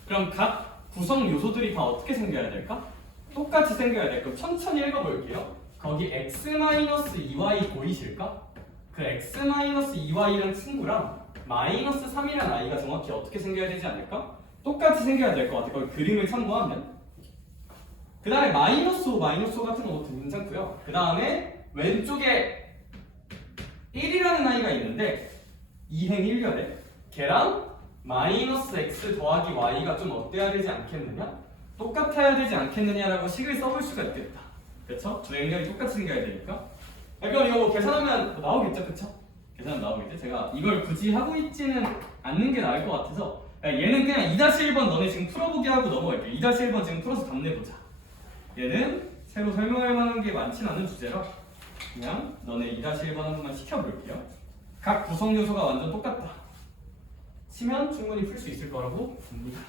그럼 각 구성 요소들이 다 어떻게 생겨야 될까? 똑같이 생겨야 돼. 그럼 천천히 읽어볼게요. 거기 x-2y 보이실까? 그 x-2y랑 친구랑 마이너스 3이라는 i가 정확히 어떻게 생겨야 되지 않을까? 똑같이 생겨야 될 것 같아. 거기 그림을 참고하면 그 다음에 마이너스 5 같은 것도 괜찮고요. 그 다음에 왼쪽에 1이라는 아이가 있는데 2행 1열에 걔랑 마이너스 x 더하기 y가 좀 어때야 되지 않겠느냐? 똑같아야 되지 않겠느냐라고 식을 써볼 수가 있겠다. 그쵸? 두 행렬이 똑같이 생겨야 되니까. 그럼 이거 뭐 계산하면 뭐 나오겠죠? 그쵸? 계산하면 나오겠죠? 제가 이걸 굳이 하고 있지는 않는 게 나을 것 같아서 얘는 그냥 2-1번 너네 지금 풀어보기 하고 넘어갈게요. 2-1번 지금 풀어서 답 내보자. 얘는 새로 설명할 만한 게 많진 않은 주제라 그냥 너네 2-1번 한 번만 시켜볼게요. 각 구성 요소가 완전 똑같다 치면 충분히 풀 수 있을 거라고 봅니다.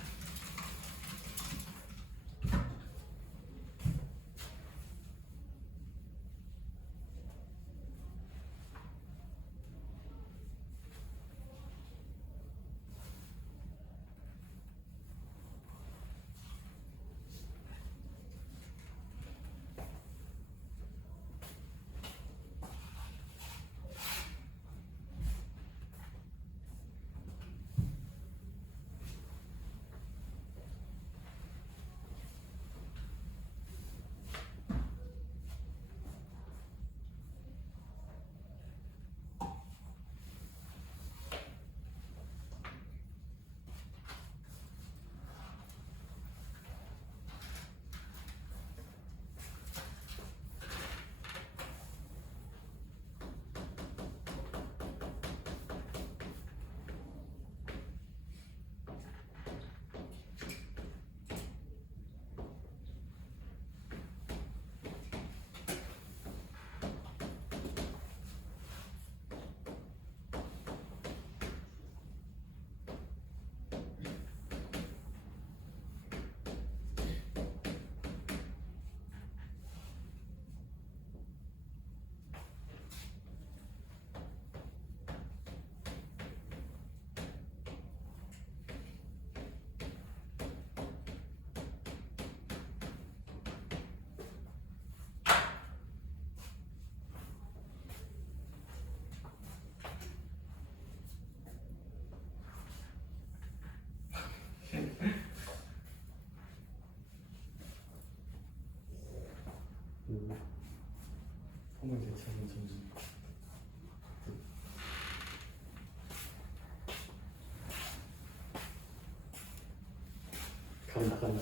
한번 대체하면 점수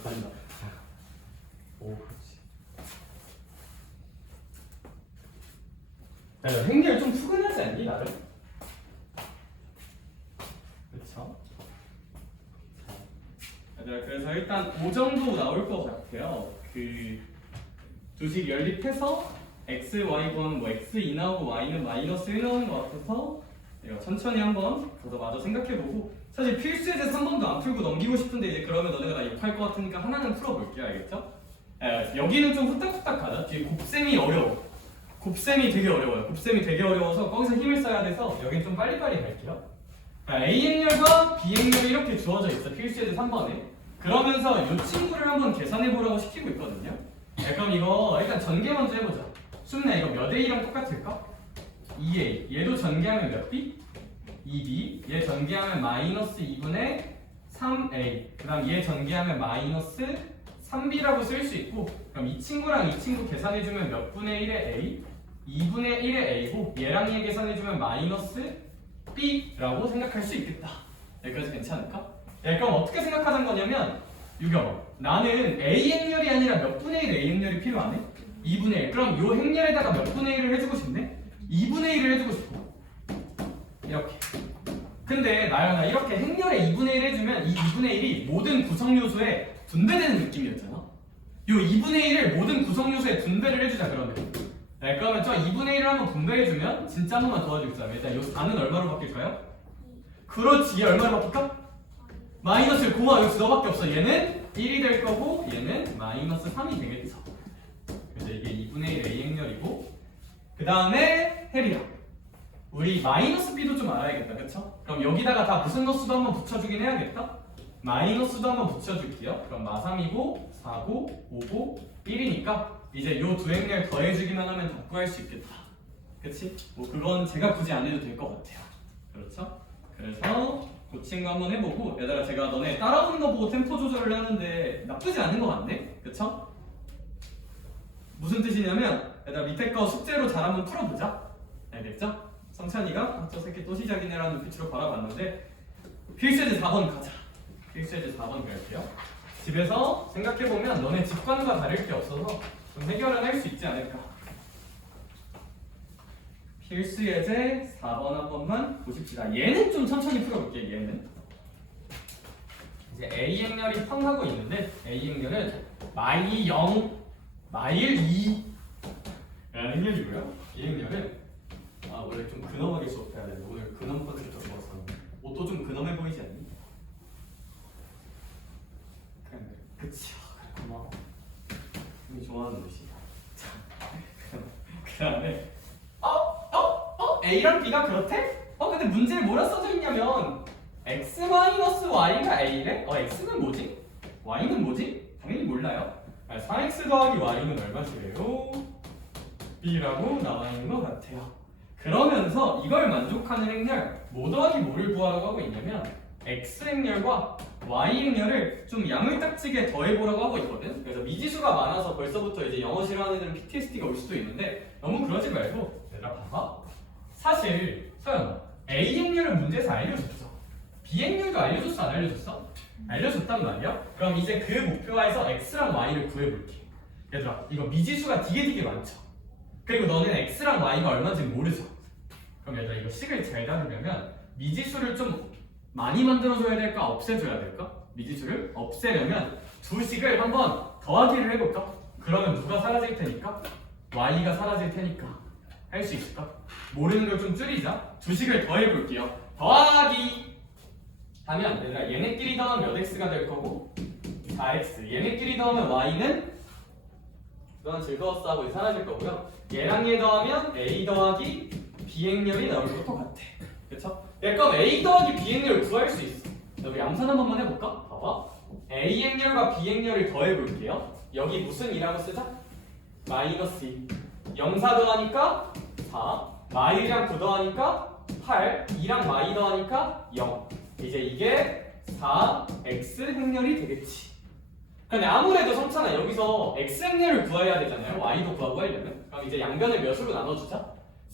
간다 오 그렇지. 야, 행렬 좀 푸근하지 않니 나름? 그쵸? 얘들아 그래서 일단 5 정도 나올 것 같아요. 그 두식 연립해서 x, y 번 뭐 x 2 나오고 y는 마이너스 1 나오는 것 같아서 이거 천천히 한번 저도 마저 생각해보고 사실 필수에 대해서 한 번도 안 풀고 넘기고 싶은데 이제 그러면 너네가 다 욕할 것 같으니까 하나는 풀어볼게요. 알겠죠? 여기는 좀 후딱후딱 가자. 뒤에 곱셈이 어려워. 곱셈이 되게 어려워요. 곱셈이 되게 어려워서 거기서 힘을 써야 돼서 여긴 좀 빨리빨리 갈게요. A행렬과 B행렬이 이렇게 주어져 있어. 필수에 대해서 3번에. 그러면서 이 친구를 한번 계산해보라고 시키고 있거든요. 그럼 이거 일단 전개 먼저 해보자. 수민아 이거 몇 A랑 똑같을까? 2A. 얘도 전개하면 몇 B? 2B. 얘 전개하면 마이너스 2분의 3A. 그 다음 얘 전개하면 마이너스 3B라고 쓸 수 있고 그럼 이 친구랑 이 친구 계산해주면 몇 분의 1의 A? 2분의 1의 A고 얘랑 얘 계산해주면 마이너스 B라고 생각할 수 있겠다. 여기까지 괜찮을까? 그럼 어떻게 생각하자는 거냐면 유경 나는 A 행렬이 아니라 몇 분의 1 A 행렬이 필요하네? 2분의 1. 그럼 요 행렬에다가 몇 분의 1을 해주고 싶네? 2분의 1을 해주고 싶어. 이렇게. 근데 나연아 이렇게 행렬에 2분의 1 해주면 이 2분의 1이 모든 구성 요소에 분배되는 느낌이었잖아. 요 2분의 1을 모든 구성 요소에 분배를 해주자 그러면. 그러면 저 2분의 1을 한번 분배해주면 진짜 한 번만 도와줄 사람. 일단 요 4는 얼마로 바뀔까요? 그렇지. 얘 얼마로 바뀔까? 마이너스 고마 역시 너밖에 없어. 얘는 1이 될 거고 얘는 마이너스 3이 되겠죠. 그래서 이게 2분의 1 A 행렬이고 그 다음에 헬이야. 우리 마이너스 B도 좀 알아야겠다. 그쵸? 그럼 여기다가 다 무슨 너수도 한번 붙여주긴 해야겠다. 마이너스도 한번 붙여줄게요. 그럼 마3이고 4고 5고 1이니까 이제 요 두 행렬 더해주기만 하면 답 구할 수 있겠다. 그치? 뭐 그건 제가 굳이 안 해도 될 것 같아요. 그렇죠? 그래서 그 친구 한번 해보고 얘들아 제가 너네 따라오는 거 보고 템포 조절을 하는데 나쁘지 않은 것 같네? 그쵸? 무슨 뜻이냐면 얘들아 밑에 거 숙제로 잘 한번 풀어보자. 알겠죠? 성찬이가 저 새끼 또 시작이네라는 눈빛으로 바라봤는데 필수제 4번 가자. 필수제 4번 갈게요. 집에서 생각해보면 너네 직관과 다를 게 없어서 좀 해결은 할 수 있지 않을까. 필수 예제 4번 한 번만 보십시다. 얘는 좀 천천히 풀어볼게. 얘는 이제 A 행렬이 펑하고 있는데 A 행렬은 마이 0, 마일 2 라는 행렬이고요. 이 행렬은 원래 좀 근엄하게 수업해야 되는데 오늘 근엄 컨셉도 좋았어. 옷도 좀 근엄해 보이지 않니? 그래, 그치. 그래, 고마워. 형이 좋아하는 옷이야. 그 다음에 A랑 B가 그렇대? 근데 문제에 뭐라 써져 있냐면 x-y가 A래? x는 뭐지? y는 뭐지? 당연히 몰라요. 4x 더하기 y는 얼마시래요? B라고 나와 있는 것 같아요. 그러면서 이걸 만족하는 행렬 뭐 더하기 뭐를 구하라고 하고 있냐면 x 행렬과 y 행렬을 좀 야물딱지게 더해보라고 하고 있거든. 그래서 미지수가 많아서 벌써부터 이제 영어 싫어하는 애들은 PTSD가 올 수도 있는데 너무 그러지 말고 얘들아 봐봐. 사실 서연 A 행렬은 문제에서 알려줬죠. B 행렬도 알려줬어 안 알려줬어? 알려줬단 말이야. 그럼 이제 그 목표화해서 x랑 y를 구해볼게. 얘들아 이거 미지수가 되게 많죠. 그리고 너는 x랑 y가 얼마인지 모르죠. 그럼 얘들아 이거 식을 잘 다루려면 미지수를 좀 많이 만들어줘야 될까 없애줘야 될까? 미지수를 없애려면 두 식을 한번 더하기를 해볼까? 그러면 누가 사라질 테니까? y가 사라질 테니까 할 수 있을까? 모르는 걸 좀 줄이자. 두 식을 더해볼게요. 더하기 하면 얘들아 얘네끼리 더하면 몇 x가 될 거고 4x 얘네끼리 더하면 y는 그건 즐거웠어 하고 사라질 거고요. 얘랑 얘 더하면 a 더하기 b 행렬이 나올 것도 같아. 그쵸? 그럼 a 더하기 b 행렬을 구할 수 있어. 여기 암산 한 번만 해볼까? 봐봐. a 행렬과 b 행렬을 더해볼게요. 여기 무슨 2라고 쓰자? 마이너스 2 0사 더하니까 4 마이랑 9 더하니까 8 2랑 마이 더하니까 0 이제 이게 4x 행렬이 되겠지. 근데 아무래도 성찬아 여기서 x 행렬을 구해야 되잖아요. y도 구하고 하려면. 그럼 이제 양변을 몇으로 나눠주자?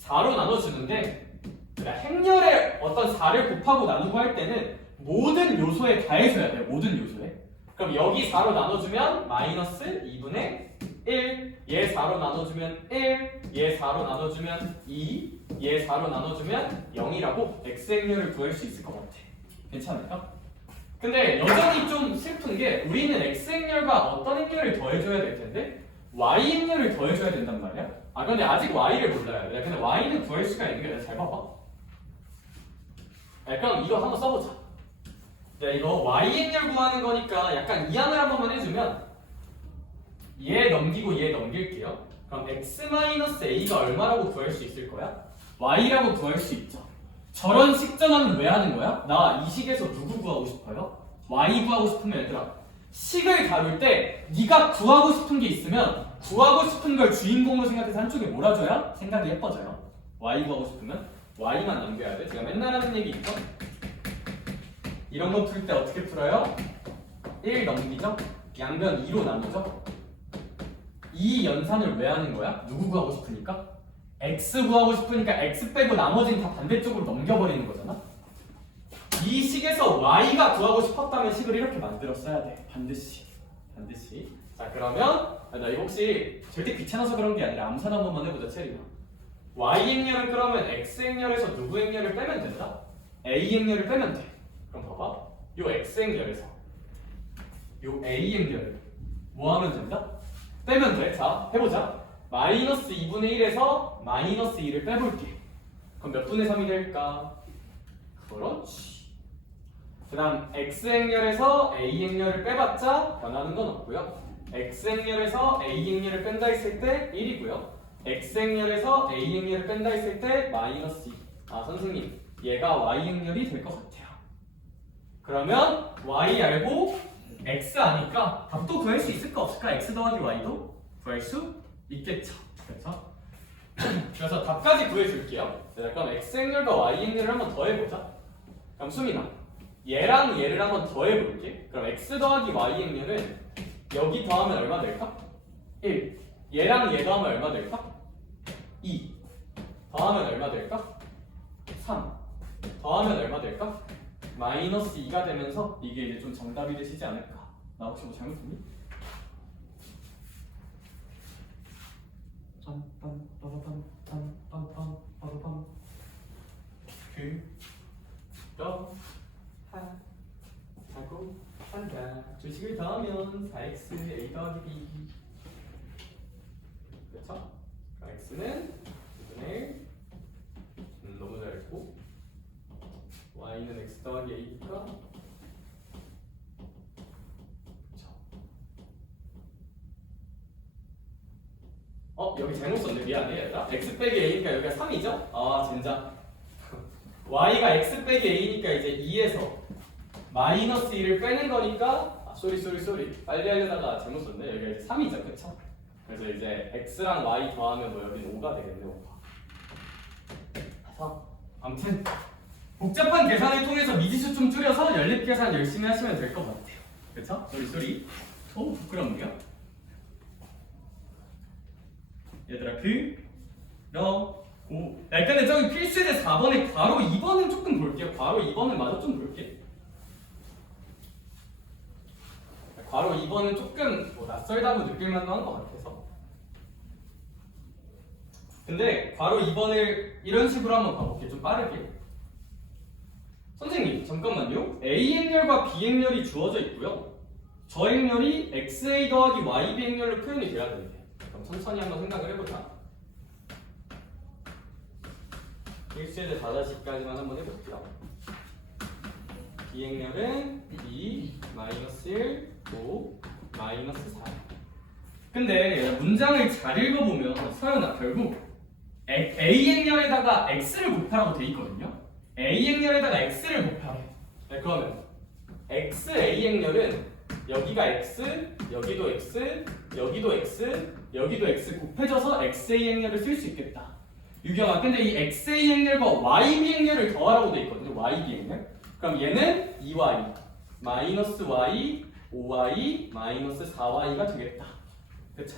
4로 나눠주는데 행렬에 어떤 4를 곱하고 나누고 할 때는 모든 요소에 다 해줘야 돼요. 모든 요소에. 그럼 여기 4로 나눠주면 마이너스 2분의 1 얘 4로 나눠주면 1 얘 4로 나눠주면 2 얘 4로 나눠주면 0이라고 x행렬을 구할 수 있을 것 같아. 괜찮을까? 근데 여전히 좀 슬픈 게 우리는 x행렬과 어떤 행렬을 더해줘야 될 텐데 y행렬을 더해줘야 된단 말이야. 근데 아직 y를 몰라요. 근데 y는 구할 수가 있는 게 내가 잘 봐봐. 그럼 이거 한번 써보자. 이거 y행렬 구하는 거니까 약간 이항을 한 번만 해주면 얘 넘기고 얘 넘길게요. 그럼 x-a가 얼마라고 구할 수 있을 거야? y라고 구할 수 있죠. 저런 식전환은 왜 하는 거야? 나 이 식에서 누구 구하고 싶어요? y 구하고 싶으면 얘들아 식을 다룰 때 네가 구하고 싶은 게 있으면 구하고 싶은 걸 주인공으로 생각해서 한쪽에 몰아줘야 생각이 예뻐져요. y 구하고 싶으면 y만 남겨야 돼. 제가 맨날 하는 얘기 있죠? 이런 거 풀 때 어떻게 풀어요? 1 넘기죠? 양변 2로 나누죠? 이 연산을 왜 하는 거야? 누구 구하고 싶으니까? x 구하고 싶으니까 x 빼고 나머지는 다 반대쪽으로 넘겨버리는 거잖아? 이 식에서 y가 구하고 싶었다면 식을 이렇게 만들었어야 돼. 반드시. 자 그러면 나 이거 혹시 절대 귀찮아서 그런 게 아니라 암산 한 번만 해보자. 체리가 y행렬을 그러면 x행렬에서 누구 행렬을 빼면 된다? a행렬을 빼면 돼. 그럼 봐봐. 요 x행렬에서 요 a행렬을 뭐 하면 된다? 빼면 돼. 자 해보자. 마이너스 2분의 1에서 마이너스 2를 빼볼게. 그럼 몇 분의 3이 될까? 그렇지. 그 다음 x행렬에서 a행렬을 빼봤자 변하는 건 없고요. x행렬에서 a행렬을 뺀다 했을 때 1이고요. x행렬에서 a행렬을 뺀다 했을 때 마이너스 2. 선생님 얘가 y행렬이 될 것 같아요. 그러면 y 알고 x 아니까 답도 구할 수 있을까 없을까? x 더하기 y도 구할 수 있겠죠. 그렇죠? 그래서 답까지 구해줄게요. 그럼 x행렬과 y행렬을 한번 더해보자. 그럼 수민아 얘랑 얘를 한번 더해볼게. 그럼 x 더하기 y행렬은 여기 더하면 얼마 될까? 1 얘랑 얘 더하면 얼마 될까? 2 더하면 얼마 될까? 3 더하면 얼마 될까? 마이너스 2가 되면서 이게 이제 좀 정답이 되시지 않을까? 나 혹시 뭐 잘못했니? 빰빰빰빰빰빰빰빰 하고 한다. 주식을 더하면 4x a 더하기 b. 그렇죠? x는 2분의 너무 잘했고 y는 x 더하기 a니까 여기 잘못 썼네. 미안해 얘들아. x 빼기 a니까 여기가 3이죠? 아 진짜 y가 x 빼기 a니까 이제 2에서 마이너스 1을 빼는 거니까 쏘리 빨리 하려다가 잘못 썼네. 여기가 이제 3이죠. 그쵸? 그래서 이제 x랑 y 더하면 뭐 여기는 5가 되겠네. 5가. 그래서 아무튼 복잡한 계산을 통해서 미지수 좀 줄여서 연립 계산 열심히 하시면 될 것 같아요. 그쵸? 쏘리 오 부끄럽네요. 얘들아 일단은 저기 필수제 4번에 괄호 2번은 조금 볼게요. 괄호 2번은 마저 좀 볼게. 괄호 2번은 조금 뭐 낯설다고 느낄 만도 한 것 같아서. 근데 괄호 2번을 이런 식으로 한번 봐볼게. 좀 빠르게. 선생님 잠깐만요. A행렬과 B행렬이 주어져 있고요. 저 행렬이 XA 더하기 YB 행렬로 표현이 돼야 되는데 그럼 천천히 한번 생각을 해보자. 일수에 5시까지만 한번 해볼게요. B행렬은 2, 마이너스 1, 5, 마이너스 4. 근데 문장을 잘 읽어보면 서연아 결국 A행렬에다가 X를 곱하라고 돼 있거든요. A행렬에다가 X를 곱하래. 네, 그러면 XA행렬은 여기가 X, 여기도 X, 여기도 X, 여기도 X 곱해져서 XA행렬을 쓸 수 있겠다. 유경아, 근데 이 XA행렬과 YB행렬을 더하라고 돼 있거든요. YB행렬. 그럼 얘는 2Y, 마이너스 Y, 5Y, 마이너스 4Y가 되겠다. 그쵸?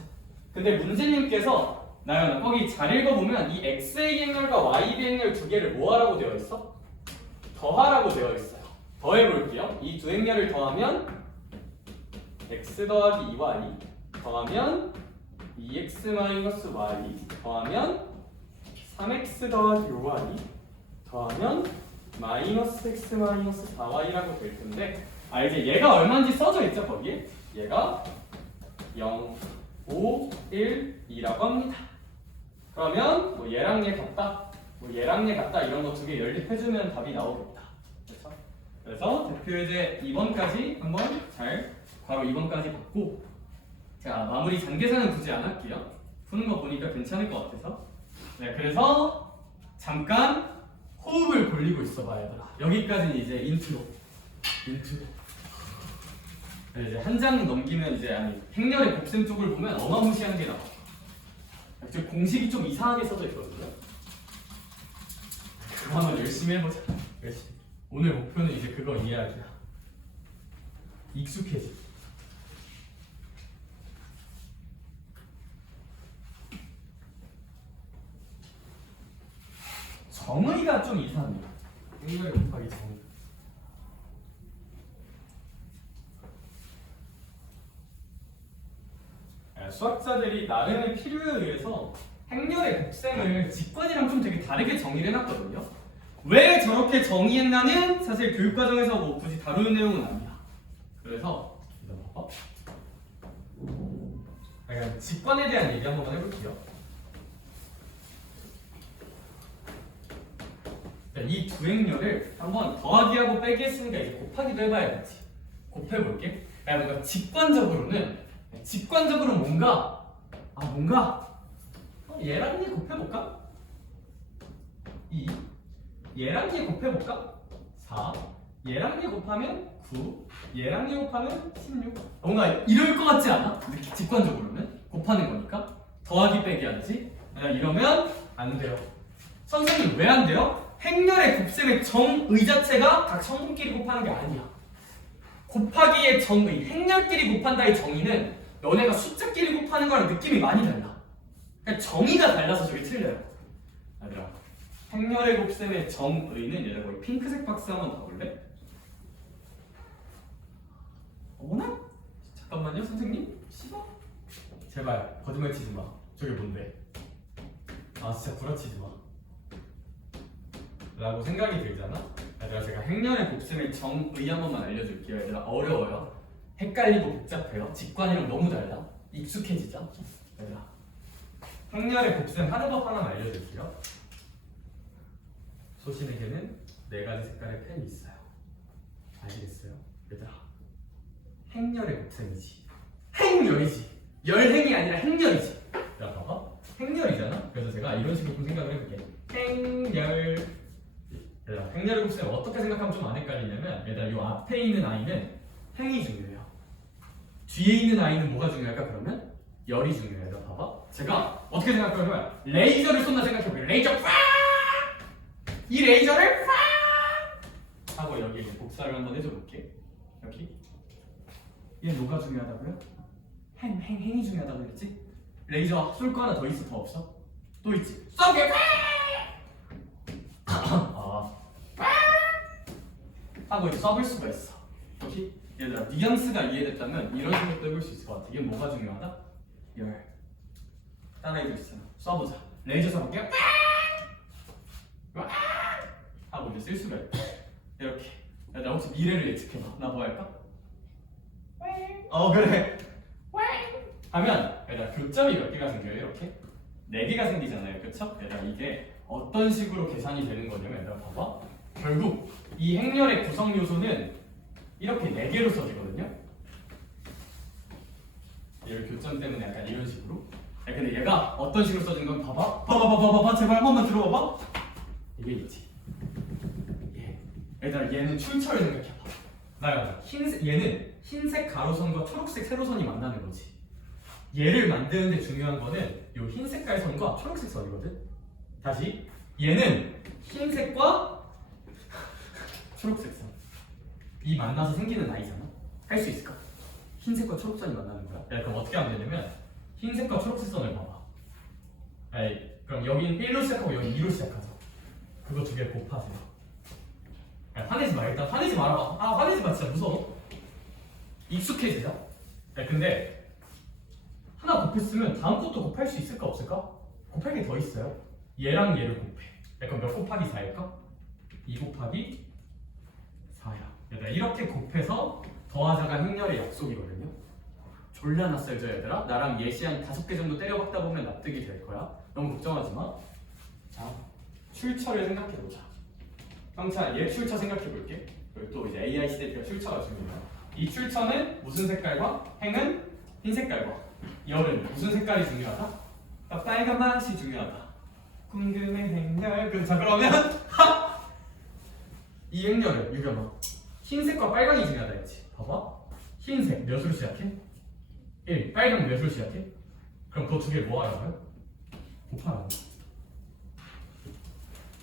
근데 문제님께서 나연아 거기 잘 읽어보면 이 XA행렬과 YB행렬 두 개를 뭐 하라고 되어 있어? 더하라고 되어 있어요. 더해볼게요. 이 두 행렬을 더하면 x 더하기 2y 더하면 2x 마이너스 y 더하면 3x 더하기 5y 더하면 마이너스 x 마이너스 4y라고 될 텐데 이제 얘가 얼마인지 써져 있죠 거기에? 얘가 0, 5, 1, 2라고 합니다. 그러면 뭐 얘랑 얘 같다, 뭐 얘랑 얘 같다 이런 거 두 개 연립해주면 답이 나오겠다. 그렇죠? 그래서 대표예제 2번까지 한번 잘 바로 2번까지 봤고 자 마무리 잔계산은 굳이 안 할게요. 푸는 거 보니까 괜찮을 것 같아서. 네, 그래서 잠깐 호흡을 돌리고 있어봐 얘들아. 여기까지는 이제 인트로. 이제 한 장 넘기면 이제 행렬의 곱셈 쪽을 보면 어마무시한 게 나와. 지금 공식이 좀 이상하게 써져 있거든요. 그거 한번 열심히 해보자. 열심히. 오늘 목표는 이제 그거 이해하기야. 익숙해지. 정의가 좀 이상해요. 행렬 곱하기 정의. 수학자들이 나름의 필요에 의해서 행렬의 곱셈을 직관이랑 좀 되게 다르게 정의를 해놨거든요. 왜 저렇게 정의했나는 사실 교육과정에서 뭐 굳이 다루는 내용은 아니야. 그래서 직관에 대한 얘기 한 번만 해볼게요. 이 두 행렬을 한번 더하기하고 빼기 했으니까 이제 곱하기도 해봐야겠지. 곱해볼게. 뭔가 직관적으로 뭔가 얘랑 얘 곱해볼까? 2 얘랑 얘 곱해볼까? 4 얘랑 얘 곱하면 9 얘랑 얘 곱하면 16 뭔가 이럴 것 같지 않아? 직관적으로는 곱하는 거니까 더하기 빼기 하지. 이러면 안 돼요. 선생님 왜 안 돼요? 행렬의 곱셈의 정의 자체가 각 성분끼리 곱하는 게 아니야. 곱하기의 정의, 행렬끼리 곱한다의 정의는 너네가 숫자끼리 곱하는 거랑 느낌이 많이 달라. 그러니까 정의가 달라서 저게 틀려요. 얘들아, 행렬의 곱셈의 정의는 얘들아 거기 핑크색 박스 한번 더 볼래? 어머나? 잠깐만요 선생님? 싫어? 제발 거짓말 치지 마. 저게 뭔데? 아 진짜 구라치지 마. 라고 생각이 들잖아? 얘들아 제가 행렬의 곱셈의 정의 한 번만 알려줄게요. 얘들아 어려워요. 헷갈리고 복잡해요. 직관이랑 너무 달라. 익숙해지자. 얘들아 행렬의 곱셈 하는 법 하나만 알려줄게요. 소신에게는 4가지 색깔의 펜이 있어요. 아시겠어요? 얘들아 행렬의 곱셈이지. 행렬이지. 열행이 아니라 행렬이지. 야 봐봐. 행렬이잖아. 그래서 제가 이런 식으로 좀 생각을 해볼게. 행렬. 얘들아 행렬의 곱셈 어떻게 생각하면 좀 안 헷갈리냐면 얘들아 요 앞에 있는 아이는 행이 중요해요. 뒤에 있는 아이는 뭐가 중요할까 그러면? 열이 중요해요. 얘들아 봐봐. 제가 어떻게 생각하냐면 레이저를 쏜다 생각해볼게요. 레이저 팍! 이 레이저를 팍! 하고 여기 복사를 한번 해줘볼게. 여기 얘는 뭐가 중요하다고요? 행이 중요하다고 했지? 레이저 쏠 거 하나 더 있어? 더 없어? 또 있지? 쏘게! 하고 이제 써볼 수가 있어. 오케이? 얘들아 뉘앙스가 이해됐다면 이런 생각도 해볼 수 있을 것 같아. 이게 뭐가 중요하다? 열. 따라해줄 수 있잖아. 써보자. 레이저 써볼게요. 하고 이제 쓸 수가 있다. 이렇게. 얘들아 혹시 미래를 예측해봐. 나 뭐 할까? 그래. 하면 얘들아 교점이 몇 개가 생겨요? 이렇게 4개가 생기잖아요. 그쵸? 얘들아 이게 어떤 식으로 계산이 되는 거냐면 얘들아 봐봐. 결국 이 행렬의 구성 요소는 이렇게 4개로 써지거든요. 얘를 교점 때문에 약간 이런 식으로. 근데 얘가 어떤 식으로 써지는 건 봐봐. 봐봐. 제발 한 번만 들어봐봐. 이게 있지. 얘들아 얘는 출처를 생각해봐. 나야 얘는 흰색 가로선과 초록색 세로선이 만나는 거지. 얘를 만드는데 중요한 거는 요 흰 색깔 선과 초록색 선이거든. 다시 얘는 흰색과 초록색 선. 이 만나서 생기는 아이잖아. 할 수 있을까? 흰색과 초록선이 만나는 거야. 야, 그럼 어떻게 하면 되냐면 흰색과 초록색 선을 봐봐. 그럼 여긴 1로 시작하고 여기 2로 시작하자. 그거 2개 곱하세요. 화내지 마. 일단 화내지 말아봐. 화내지 마. 진짜 무서워. 익숙해지자. 근데 하나 곱했으면 다음 것도 곱할 수 있을까 없을까? 곱할 게 더 있어요. 얘랑 얘를 곱해. 그럼 몇 곱하기 4일까? 2 곱하기 4야. 얘들아 이렇게 곱해서 더하자가 행렬의 약속이거든요. 졸라 낯설죠 얘들아? 나랑 예시 한 5개 정도 때려박다 보면 납득이 될 거야. 너무 걱정하지 마. 자, 출처를 생각해보자. 형차 얘 출처 생각해볼게. 그리고 또 이제 AI 시대표가 출처가 중요해요. 이 출처는 무슨 색깔과 행은 흰 색깔과 열은 무슨 색깔이 중요하다? 빨간 맛이 중요하다. 궁금해 행렬. 자 그러면 이 행렬을 유겸아 흰색과 빨강이 중요하다 했지. 봐봐. 흰색 몇으로 시작해? 1. 빨강 몇으로 시작해? 그럼 그 2개 뭐 하라고요? 곱하라고.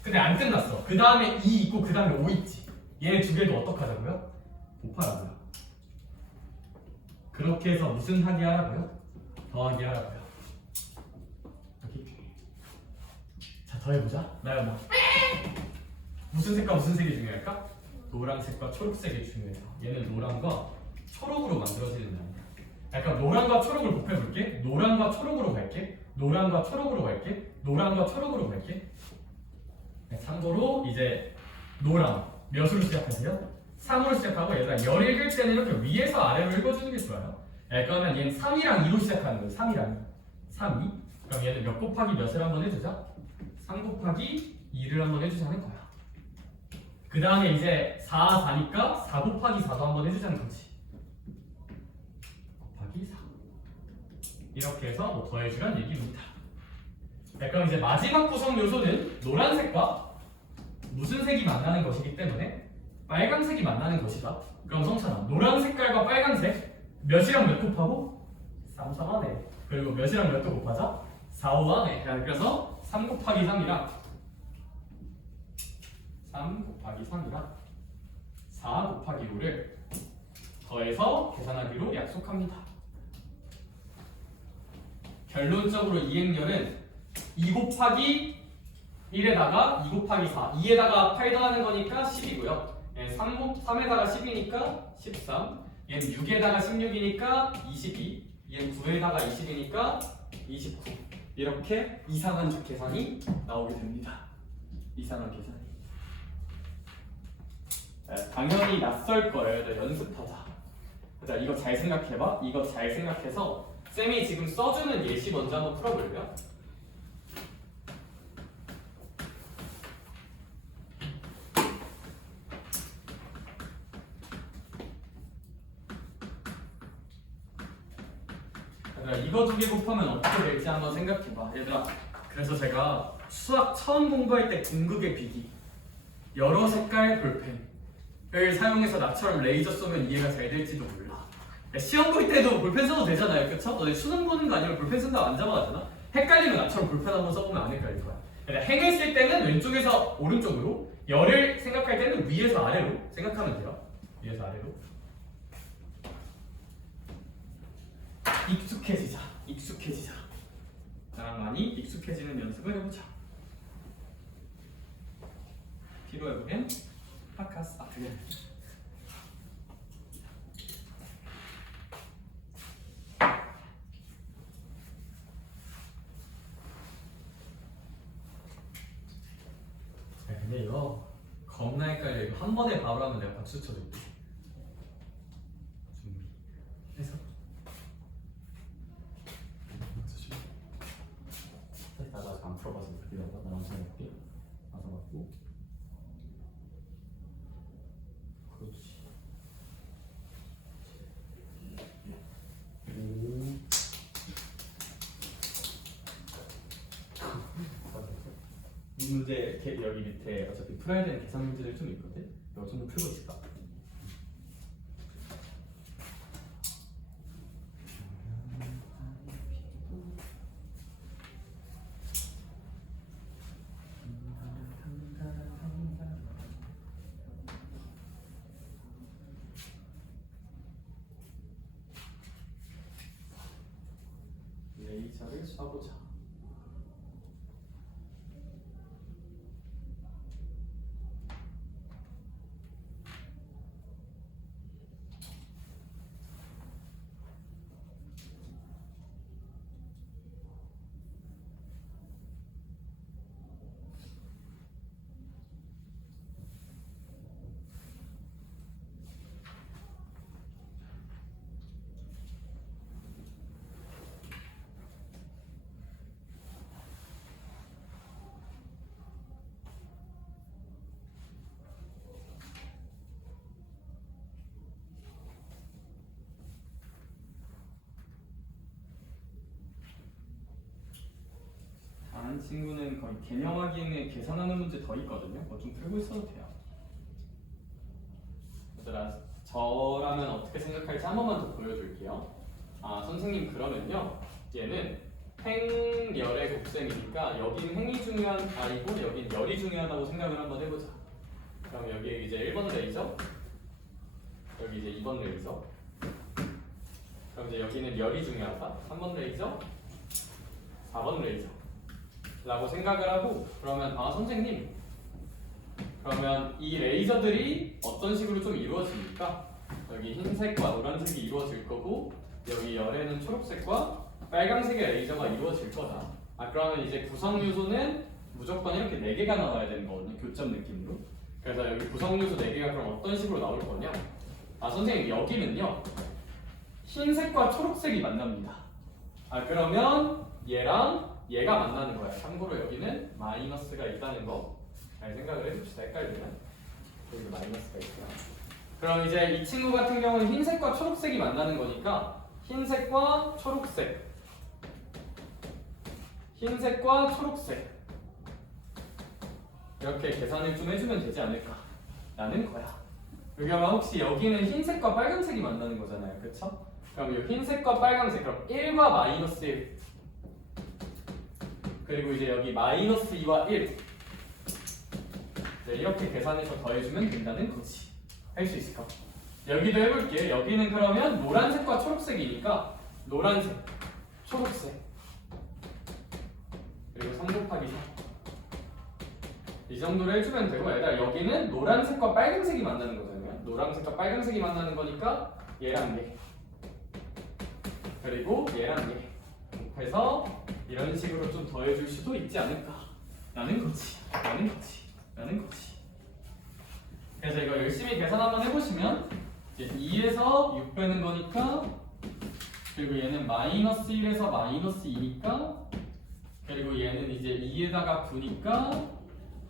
근데 안 끝났어. 그 다음에 2 있고 그 다음에 5 있지. 얘네 2개도 어떻게 하자고요? 곱하라고요. 그렇게 해서 무슨 하기 하라고요? 더하기 하라고요. 여기. 자 더해보자. 나연아 무슨 색과 무슨 색이 중요할까? 노란색과 초록색이 중요해요. 얘는 노란과 초록으로 만들어지는 날이야. 약간 노란과 초록을 곱해볼게. 노란과 초록으로 갈게. 노란과 초록으로 갈게. 노란과 초록으로 갈게. 참고로 이제 노란 몇으로 시작하세요? 3으로 시작하고 얘들아 열 읽을 때는 이렇게 위에서 아래로 읽어주는 게 좋아요. 그러면 얘는 3이랑 2로 시작하는 거예요. 3이랑 2. 3, 2. 그럼 얘는 몇 곱하기 몇을 한번 해주자? 3 곱하기 2를 한번 해주자는 거야. 그 다음에 이제 4, 4니까 4 곱하기 4도 한번 해주자는 거지. 곱하기 4. 이렇게 해서 뭐 더해주란 얘기입니다. 그럼 이제 마지막 구성 요소는 노란색과 무슨 색이 만나는 것이기 때문에 빨간색이 만나는 것이다. 그럼 성찬아 노란 색깔과 빨간색 몇이랑 몇 곱하고? 3, 4하네. 그리고 몇이랑 몇 또 곱하자? 4, 5하네. 그래서 3 곱하기 3이랑 3 곱하기 3이랑 4 곱하기 5를 더해서 계산하기로 약속합니다. 결론적으로 이행렬은 2 곱하기 1에다가 2 곱하기 4 2에다가 8 더하는 거니까 10이고요 3에다가 10이니까 13 얘는 6에다가 16이니까 22 얘는 9에다가 20이니까 29 이렇게 이상한 계산이 나오게 됩니다. 이상한 계산이 당연히 낯설 거예요. 연습하자. 자, 이거 잘 생각해봐. 이거 잘 생각해서 쌤이 지금 써주는 예시 먼저 한번 풀어볼게요. 얘들아, 이거 두 개 곱하면 어떻게 될지 한번 생각해봐. 얘들아, 그래서 제가 수학 처음 공부할 때 궁극의 비기 여러 색깔 볼펜을 사용해서 나처럼 레이저 쏘면 이해가 잘 될지도 몰라. 시험 볼 때도 볼펜 써도 되잖아요, 그쵸? 너네 수능 보는 거 아니면 볼펜 쓴다고 안 잡아가잖아? 헷갈리면 나처럼 볼펜 한번 써보면 안 헷갈릴 거야. 행을 쓸 때는 왼쪽에서 오른쪽으로, 열을 생각할 때는 위에서 아래로 생각하면 돼요. 위에서 아래로. 익숙해지자. 익숙해지자. 나랑 많이 익숙해지는 연습을 해보자. 필요해보면 파카스 아트. 근데 이거 겁나 헷갈려. 이거 한 번에 바로 하면 내가 박수 쳐줄게. 준비해서 나 아직 안 풀어봐서 기다려봐. 나 엄청 해볼게. 가서 맞고. 그렇지. 오. 이 문제 여기 밑에 어차피 풀어야 되는 계산 문제들 좀 있거든. 이거 좀 풀고 있을까? 레이저를 쏴보자. 다른 친구는 거의 개념하기에는 계산하는 문제 더 있거든요. 그거 좀 풀고 있어도 돼요. 얘들아, 저라면 어떻게 생각할지 한 번만 더 보여줄게요. 아, 선생님 그러면요. 얘는 행열의 곱셈이니까 여기는 행이 중요한 아이고 여긴 열이 중요하다고 생각을 한번 해보자. 그럼 여기에 이제 1번 레이저, 여기 이제 2번 레이저. 그럼 이제 여기는 열이 중요하다. 3번 레이저, 4번 레이저. 라고 생각을 하고 그러면 선생님 그러면 이 레이저들이 어떤 식으로 좀 이루어집니까? 여기 흰색과 노란색이 이루어질 거고 여기 열에는 초록색과 빨간색의 레이저가 이루어질 거다. 그러면 이제 구성 요소는 무조건 이렇게 4개가 나와야 되는 거거든요. 교점 느낌으로. 그래서 여기 구성 요소 4개가 그럼 어떤 식으로 나올 거냐? 선생님 여기는요 흰색과 초록색이 만납니다. 그러면 얘랑 얘가 만나는 거야. 참고로 여기는 마이너스가 있다는 거 잘 생각을 해봅시다. 헷갈리면 여기 마이너스가 있구나. 그럼 이제 이 친구 같은 경우는 흰색과 초록색이 만나는 거니까 흰색과 초록색, 흰색과 초록색 이렇게 계산을 좀 해주면 되지 않을까 라는 거야. 여기 아마 혹시 여기는 흰색과 빨간색이 만나는 거잖아요. 그쵸? 그럼 이 흰색과 빨간색 그럼 1과 마이너스 1 그리고 이제 여기 마이너스 2와 1 이렇게 계산해서 더해주면 된다는 거지. 할 수 있을까? 여기도 해볼게. 여기는 그러면 노란색과 초록색이니까 노란색, 초록색 그리고 3 곱하기 4. 이 정도로 해주면 되고, 얘들아 여기는 노란색과 빨간색이 만나는 거잖아요. 노란색과 빨간색이 만나는 거니까 얘랑 얘, 그리고 얘랑 얘 곱해서 이런 식으로 좀 더해줄 수도 있지 않을까 라는 거지. 그래서 이거 열심히 계산 한번 해보시면 이제 2에서 6 빼는 거니까, 그리고 얘는 마이너스 1에서 마이너스 2니까, 그리고 얘는 이제 2에다가 9니까,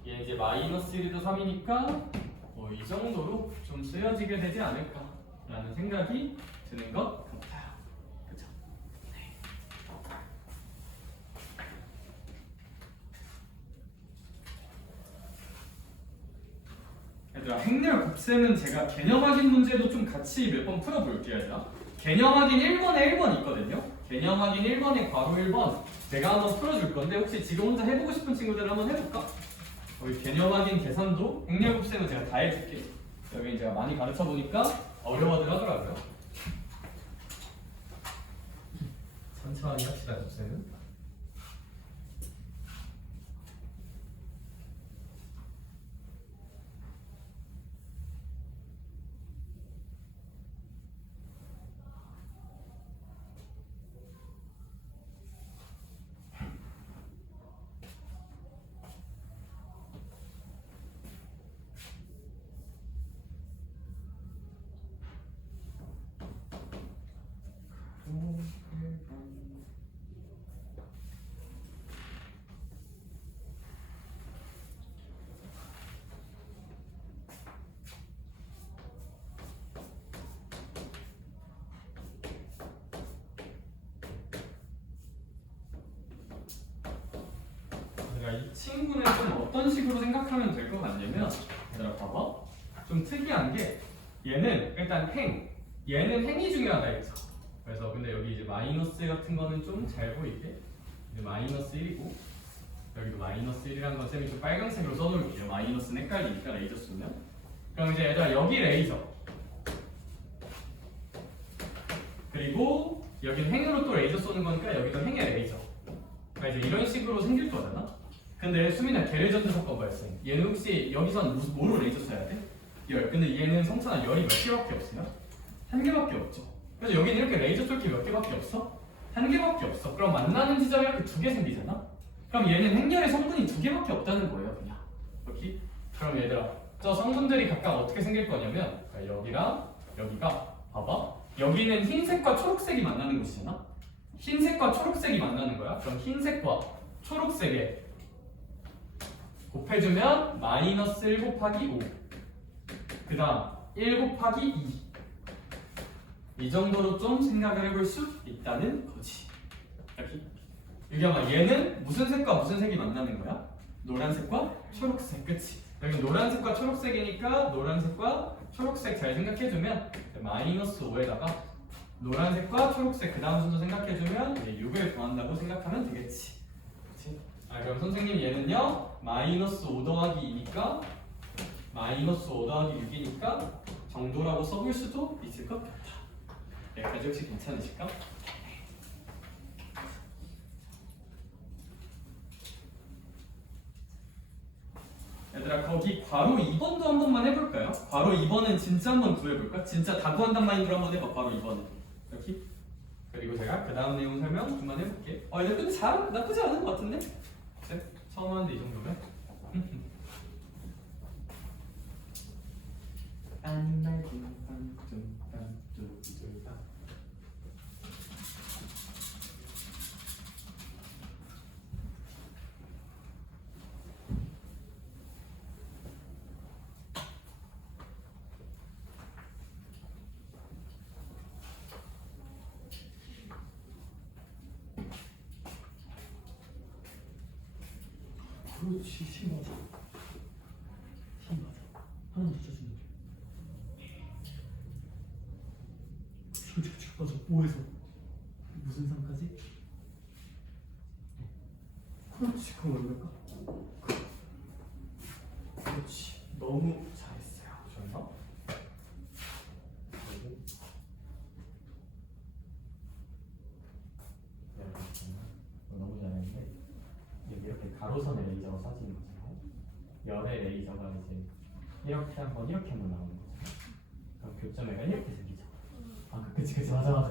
얘 이제 마이너스 1에도 3이니까 이 정도로 좀 쓰여지게 되지 않을까 라는 생각이 드는 것 같아요. 그쵸? 네. 얘들아 행렬 곱셈은 제가 개념 확인 문제도 좀 같이 몇 번 풀어볼게요. 얘들아 개념 확인 1번에 1번 있거든요. 개념 확인 1번에 괄호 1번 제가 한번 풀어줄 건데, 혹시 지금 혼자 해보고 싶은 친구들 한번 해볼까? 우리 개념 확인 계산도 행렬 곱셈은 제가 다 해줄게요. 여기 제가 많이 가르쳐 보니까 어려워들 하더라고요. 천천히 합시다. 곱셈은 이 친구는 좀 어떤 식으로 생각하면 될 것 같냐면, 얘들아 봐봐. 좀 특이한 게 얘는 일단 얘는 행이 중요하다 했죠. 그래서 근데 여기 이제 마이너스 같은 거는 좀 잘 보이게 이제 마이너스 1이고, 여기도 마이너스 1이라는 건 쌤이 좀 빨간색으로 써놓을게요. 마이너스는 헷갈리니까 레이저 쓰면. 그럼 이제 얘들아 여기 레이저, 그리고 여기는 행으로 또 레이저 쏘는 거니까 여기도 행의 레이저. 그러니까 이제 이런 식으로 생길 거잖아. 근데 수민아 계례전도 사건 발생. 얘는 혹시 여기선 뭐로 레이저 써야 돼? 열. 근데 얘는 성찬아 열이 몇 개밖에 없어요? 한 개밖에 없죠. 그래서 여기는 이렇게 레이저 쏠 게 몇 개밖에 없어? 한 개밖에 없어. 그럼 만나는 지점이 이렇게 2개 생기잖아? 그럼 얘는 행렬의 성분이 2개밖에 없다는 거예요, 그냥. 이렇게? 그럼 얘들아, 저 성분들이 각각 어떻게 생길 거냐면, 여기랑 여기가, 봐봐. 여기는 흰색과 초록색이 만나는 곳이잖아? 흰색과 초록색이 만나는 거야. 그럼 흰색과 초록색에 곱해주면 마이너스 1 곱하기 5, 그 다음 1 곱하기 2, 이 정도로 좀 생각을 해볼 수 있다는 거지. 여기 아마 얘는 무슨 색과 무슨 색이 만나는 거야? 노란색과 초록색. 그치? 여기 노란색과 초록색이니까 노란색과 초록색 잘 생각해주면 마이너스 5에다가 노란색과 초록색 그 다음 순서 생각해주면 6을 더한다고 생각하면 되겠지. 그치? 그럼 선생님 얘는요 마이너스 5 더하기 2니까 마이너스 5 더하기 6이니까 정도라고 써볼 수도 있을 것 같다. 여기까지 혹시 괜찮으실까? 얘들아 거기 괄호 2번도 한 번만 해볼까요? 괄호 2번은 진짜 한번 구해볼까? 진짜 다 구한단 마인드로 한번 해봐. 괄호 2번은 이렇게. 그리고 제가 그 다음 내용 설명 좀만 해볼게. 이거 근데 나쁘지 않은 것 같은데? 처음 하는데 이 정도면? 그렇지, C 맞아. C 맞아. 하나 더 쳐주면 돼. 맞아. 5에서 무슨 상까지? 그렇지. 그럼 얼마일까? 그렇지. 너무 잘했어요. 좋아요. 너무 잘했는데. 가로선의 레이저가 쏴지는 거잖아요. 열의 레이저가 이제 이렇게 한번 이렇게 한번 나오는 거잖아요. 그럼 교점애가 이렇게 생기죠. 아 그치 맞아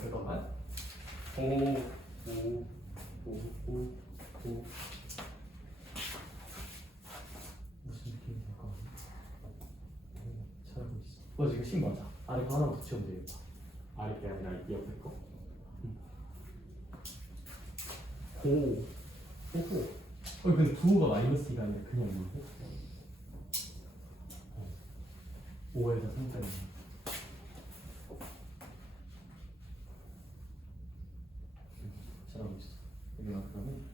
그거만. 오 무슨 느낌이 들까? 찾아보시죠. 지금 신 맞아. 아래 거 하나 붙이면 되겠다. 아래 게 아니라 이 옆에 거. 오호. 근데 부호가 마이너스가 아니라 그냥 이거. 5에서 3짜리. 잘하고 있어. 그러면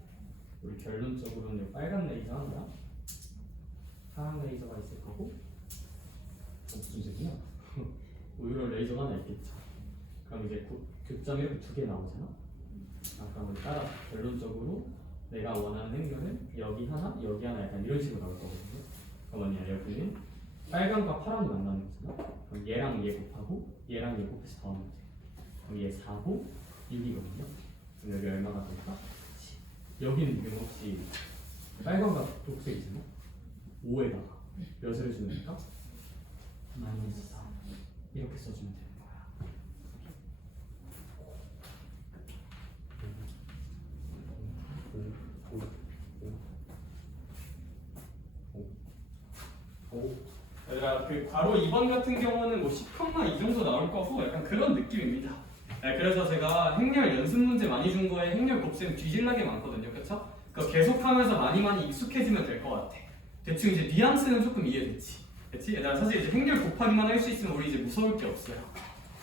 우리 결론적으로는 빨간 레이저 하나랑 파란 레이저가 있을 거고 무슨 색이야? 이런 레이저가 하나 있겠죠. 그럼 이제 교점 이렇게 두 개 나오잖아. 아까 우리 따라 결론적으로 내가 원하는 행렬은 여기 하나 약간 이런 식으로 나올 거거든요. 그러면 여기는 빨간과 파란이 만나는 거잖아. 그럼 얘랑 얘 곱하고 얘랑 얘 곱해서 더하면 돼. 그럼 얘 4고 6이거든요. 그럼 여기 얼마가 될까? 여기는 지금 혹시 빨간과 녹색 있잖아. 5에다가 몇을 해주면 될까? 마이너스 4 이렇게 써주면 되는 거야. 얘들아 그 괄호 2번 같은 경우는 뭐 10컴마 이 정도 나올 거고 약간 그런 느낌입니다. 네, 그래서 제가 행렬 연습 문제 많이 준 거에 행렬 곱셈 뒤질나게 많거든요. 그쵸? 그거 계속하면서 많이 익숙해지면 될 것 같아. 대충 이제 뉘앙스는 조금 이해됐지. 그치? 얘들아 사실 이제 행렬 곱하기만 할 수 있으면 우리 이제 무서울 게 없어요.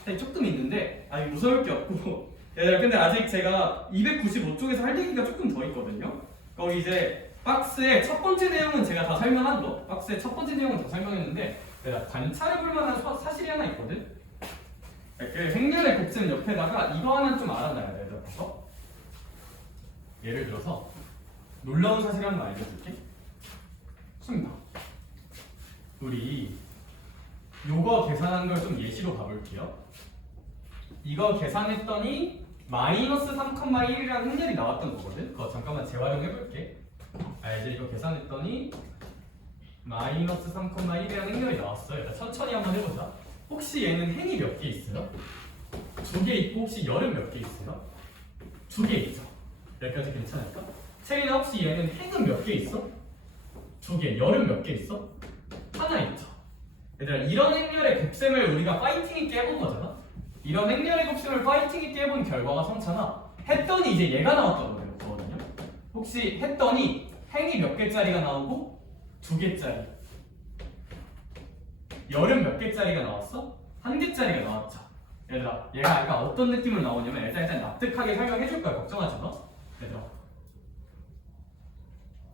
사실 조금 있는데 아직 무서울 게 없고 얘들아 근데 아직 제가 295쪽에서 할 얘기가 조금 더 있거든요. 거기 이제 박스의 첫 번째 내용은 제가 다 설명한 거. 박스의 첫 번째 내용은 다 설명했는데 내가 관찰해볼 만한 사실이 하나 있거든. 그 행렬의 곱셈 옆에다가 이거 하나 좀 알아놔야 돼. 그래서 예를 들어서 놀라운 사실 하나 알려줄게. 숨다. 우리 요거 계산한 걸 좀 예시로 가볼게요. 이거 계산했더니 마이너스 3,1이라는 행렬이 나왔던 거거든. 그거 잠깐만 재활용해볼게. 이제 이거 계산했더니 마이너스 3,1이라는 행렬이 나왔어요. 일단 천천히 한번 해보자. 혹시 얘는 행이 몇 개 있어요? 2개 있고 혹시 열은 몇 개 있어요? 2개 있죠. 여기까지 괜찮을까? 채린아 혹시 얘는 행은 몇 개 있어? 2개. 열은 몇 개 있어? 하나 있죠. 얘들아 이런 행렬의 곱셈을 우리가 파이팅 있게 해본 거잖아. 이런 행렬의 곱셈을 파이팅 있게 해본 결과가 성차나 했더니 이제 얘가 나왔던 거거든요. 혹시 했더니 행이 몇 개짜리가 나오고 2개짜리. 열은 몇 개짜리가 나왔어? 1개짜리가 나왔죠. 얘들아 얘가 약간 어떤 느낌으로 나오냐면 일단 납득하게 설명해줄 거야. 걱정하지 마. 얘들아